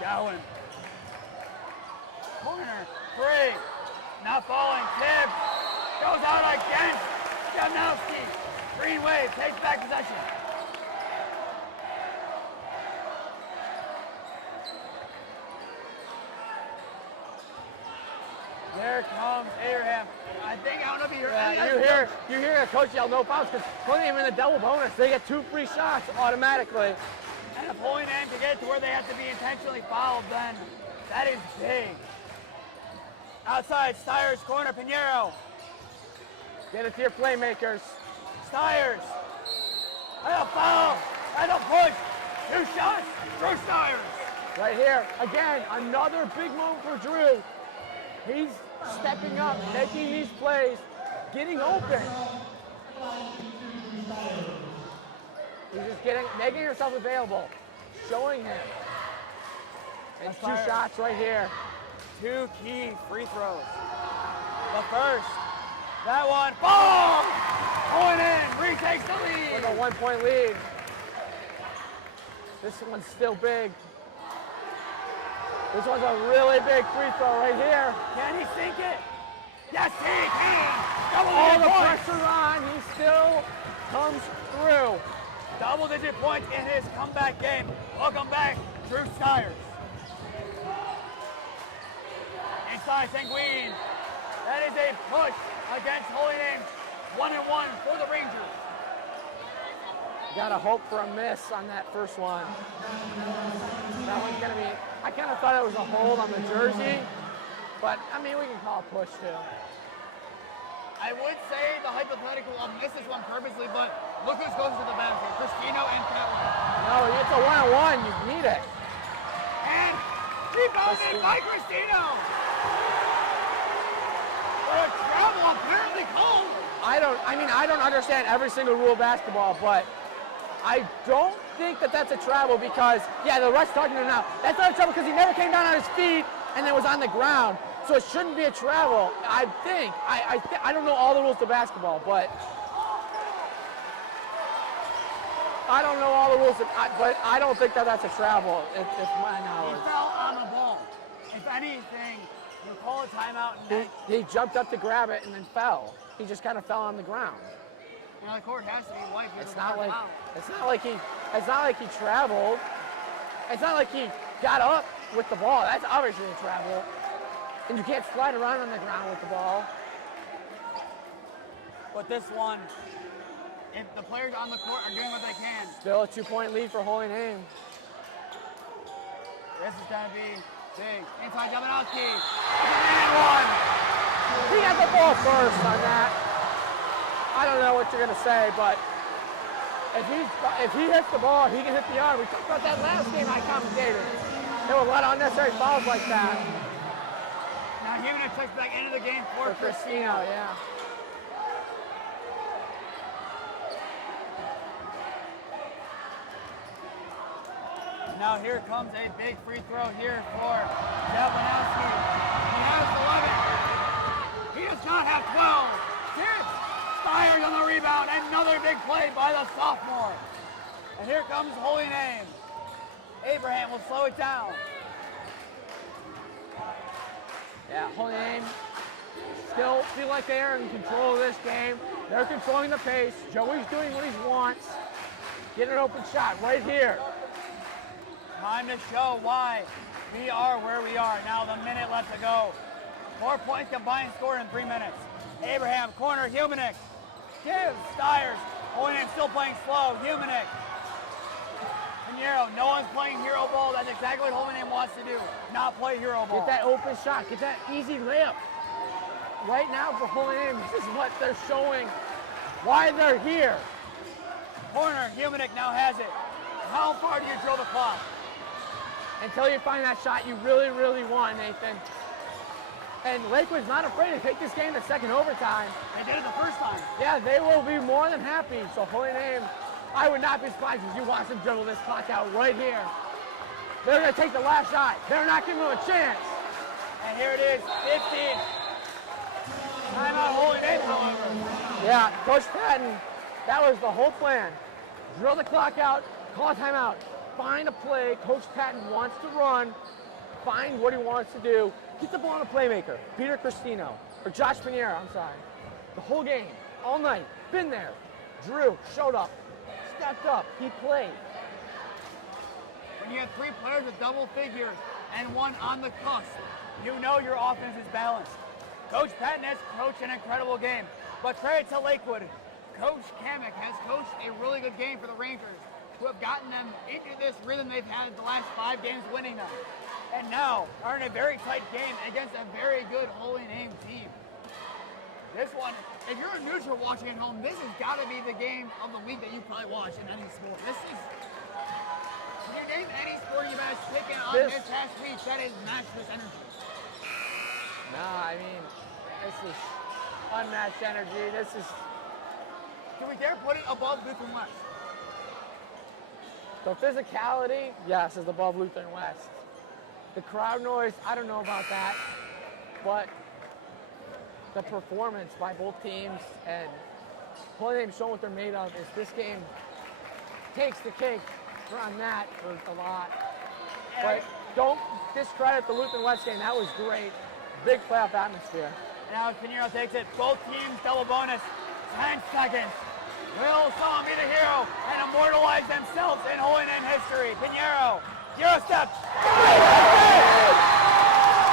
Gowan. Corner. Free. Not falling. Gibbs. Goes out against Jamnowski. Green wave takes back possession. There comes Abraham. I don't know if you heard. You hear a coach yell no fouls because putting him in the double bonus, they get 2 free shots automatically. And if Holy Name to get to where they have to be intentionally fouled, then that is big. Outside, Steyer's corner, Pinheiro. Get it to your playmakers. Steyer's. And a foul. And a push. 2 shots. Drew Steyer's. Right here. Again, another big moment for Drew. He's stepping up, making these plays, getting open. He's just making himself available, showing him. And 2 shots right here. 2 key free throws. The first, that one, boom! Going in, retakes the lead. With a 1-point lead. This one's still big. This one's a really big free throw right here. Can he sink it? Yes, he can. All the pressure on, he still comes through. Double-digit points in his comeback game. Welcome back, Drew Steyer's. Inside Sanguine. That is a push against Holy Name. 1-1 for the Rangers. Gotta hope for a miss on that first one. That one's gonna be, I kind of thought it was a hold on the jersey, but I mean, we can call it push too. I would say the hypothetical, I'll miss this one purposely, but look who's goes to the basket. Cristino and Catlin. No, it's a 1-on-1, you need it. And rebounded by Cristino. What a travel apparently called. I don't understand every single rule of basketball, but I don't think that that's a travel because, yeah, the ref's talking to him now. That's not a travel because he never came down on his feet and then was on the ground. So it shouldn't be a travel, I think. I don't know all the rules to basketball, but I don't know all the rules, but I don't think that that's a travel, if my knowledge. He fell on the ball. If anything, you call a timeout and he jumped up to grab it and then fell. He just kind of fell on the ground. You know, the court has to be wiped. It's not like he traveled. It's not like he got up with the ball. That's obviously a travel. And you can't slide around on the ground with the ball. But this one, if the players on the court are doing what they can. Still a 2-point lead for Holy Name. This is going to be big. Inside Jamnowski. And one. He got the ball first on that. I don't know what you're going to say, but if he hits the ball, he can hit the arm. We talked about that last game I commentated. There were a lot of unnecessary fouls like that. Now Humanic checks back into the game for Cristino, yeah. Now here comes a big free throw here for Jamnowski. He has 11. He does not have 12. Here's Steyer's on the rebound. Another big play by the sophomore. And here comes Holy Name. Abraham will slow it down. Yeah, Holy Name still feel like they are in control of this game. They're controlling the pace. Joey's doing what he wants. Get an open shot right here. Time to show why we are where we are. Now the minute left to go. 4 points combined scored in 3 minutes. Abraham, corner, Humanic. Gives Steyer's Holy Name still playing slow. Humanek. Pinheiro, no one's playing hero ball. That's exactly what Holy Name wants to do. Not play hero ball. Get that open shot. Get that easy layup. Right now for Holy Name, this is what they're showing why they're here. Corner, Humanek now has it. How far do you drill the clock? Until you find that shot you really, really want, Nathan. And Lakewood's not afraid to take this game to second overtime. They did it the first time. Yeah, they will be more than happy. So Holy Name, I would not be surprised if you watch them dribble this clock out right here. They're going to take the last shot. They're not giving them a chance. And here it is, 15. Timeout Holy Name, however. Yeah, Coach Patton, that was the whole plan. Drill the clock out, call a timeout, find a play Coach Patton wants to run, find what he wants to do, get the ball on a playmaker, Peter Cristino, or Josh Pinheiro, I'm sorry. The whole game, all night, been there, drew, showed up, stepped up, he played. When you have 3 players with double figures and 1 on the cusp, you know your offense is balanced. Coach Patton has coached an incredible game, but credit to Lakewood. Coach Kamek has coached a really good game for the Rangers, who have gotten them into this rhythm they've had the last 5 games winning them. And now are in a very tight game against a very good Holy Name team. This one, if you're a neutral watching at home, this has got to be the game of the week that you probably watch in any sport. This is, can you name any sport you've had picking on this past week that is matchless energy? No, I mean, this is unmatched energy. This is... Do we dare put it above Lutheran West? The physicality, yes, is above Lutheran West. The crowd noise, I don't know about that, but the performance by both teams and Holy Name showing what they're made of is this game takes the cake on that for a lot. But don't discredit the Lutheran West game. That was great. Big playoff atmosphere. Now Pinheiro takes it. Both teams double bonus. 10 seconds. Will someone be the hero and immortalize themselves in Holy Name history? Pinheiro, Euro step.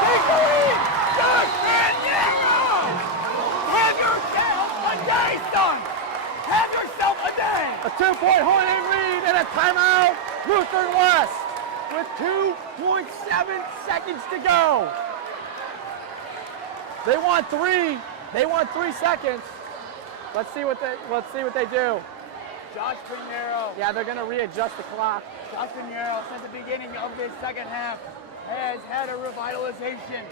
Take the lead. Doug Pinheiro! Have yourself a day, son. Have yourself a day. A 2-point Holy Name lead and a timeout. Lutheran West with 2.7 seconds to go. They want 3. They want 3 seconds. Let's see what they do. Josh Pinheiro. Yeah, they're gonna readjust the clock. Josh Pinheiro, since the beginning of this second half, has had a revitalization.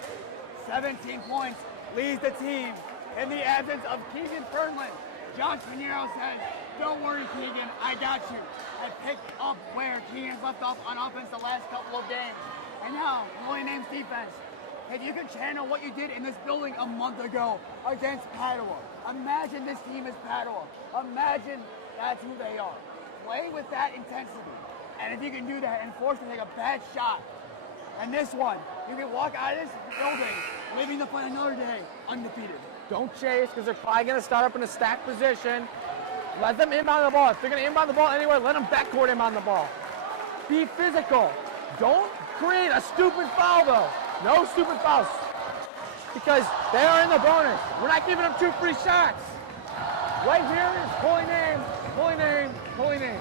17 points, leads the team. In the absence of Keegan Fernland, Josh Pinheiro says, "Don't worry, Keegan, I got you." I picked up where Keegan's left off on offense the last couple of games. And now, Holy Name's defense. If you could channel what you did in this building a month ago against Padua, imagine this team is Padua. Imagine that's who they are. Play with that intensity. And if you can do that and force them to take a bad shot, and this one, you can walk out of this building, leaving to play another day undefeated. Don't chase, because they're probably going to start up in a stacked position. Let them inbound the ball. If they're going to inbound the ball anywhere, let them backcourt inbound the ball. Be physical. Don't create a stupid foul, though. No stupid fouls, because they are in the bonus. We're not giving them 2 free shots. Right here is Holy Name, Holy Name, Holy Name.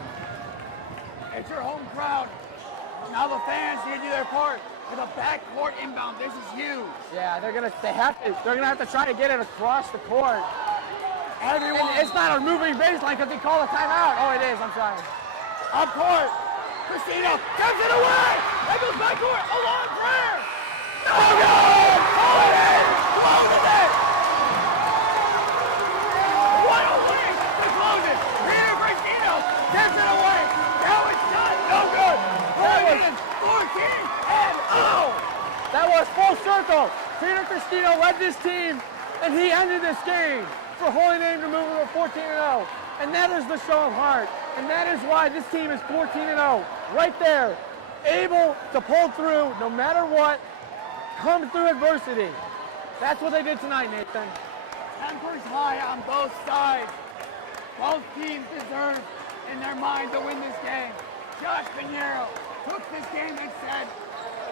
It's your home crowd. Now the fans need to do their part. With a backcourt inbound, this is huge. Yeah, they're gonna have to try to get it across the court. Everyone, And it's not a moving baseline because they call a timeout. Oh, it is. I'm sorry. up court. Cristino gives it away. That goes backcourt. A long prayer. No good! Holy Name closes it! What a win to close it! Peter Cristino gives it away! Now it's done! No good! Holy Name 14-0! That was full circle. Peter Cristino led this team, and he ended this game for Holy Name to move over 14-0. And that is the show of heart. And that is why this team is 14-0. Right there. Able to pull through no matter what. Come through adversity. That's what they did tonight, Nathan. Tempers high on both sides. Both teams deserve in their mind to win this game. Josh Pinheiro took this game and said,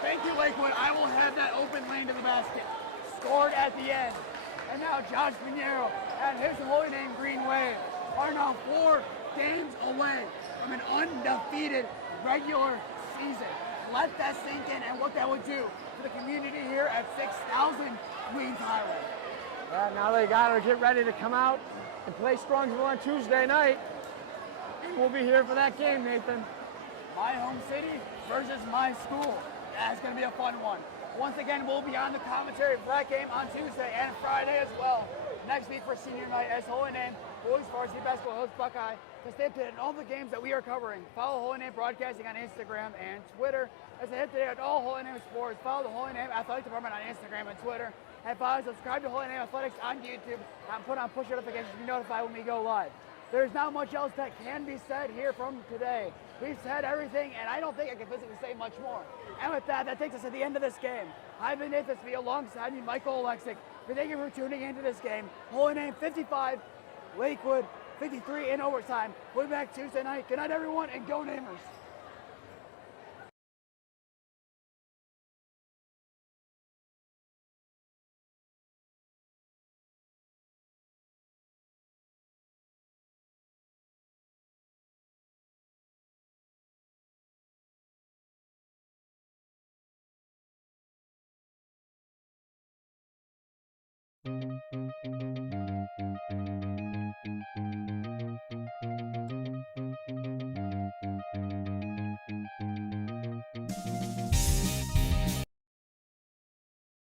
"Thank you, Lakewood. I will have that open lane to the basket." Scored at the end. And now Josh Pinheiro and his Holy Name green wave are now 4 games away from an undefeated regular season. Let that sink in and what that would do to the community here at 6,000 Queens Highway. Yeah, now they got to get ready to come out and play Strongsville on Tuesday night. And we'll be here for that game, Nathan. My home city versus my school. That's going to be a fun one. Once again, we'll be on the commentary for that game on Tuesday and Friday as well. Next week for senior night, as Holy Name Boys Varsity Basketball hosts Buckeye to stay up to date on all the games that we are covering. Follow Holy Name Broadcasting on Instagram and Twitter. As they hit today on all Holy Name sports, follow the Holy Name Athletic Department on Instagram and Twitter. And follow, subscribe to Holy Name Athletics on YouTube and put on push notifications to be notified when we go live. There's not much else that can be said here from today. We've said everything, and I don't think I can physically say much more. And with that, that takes us to the end of this game. I've been Nathan Smee, alongside me, Michael Oleksik. Thank you for tuning into this game. Holy Name 55, Lakewood 53 in overtime. We'll be back Tuesday night. Good night, everyone, and go Namers.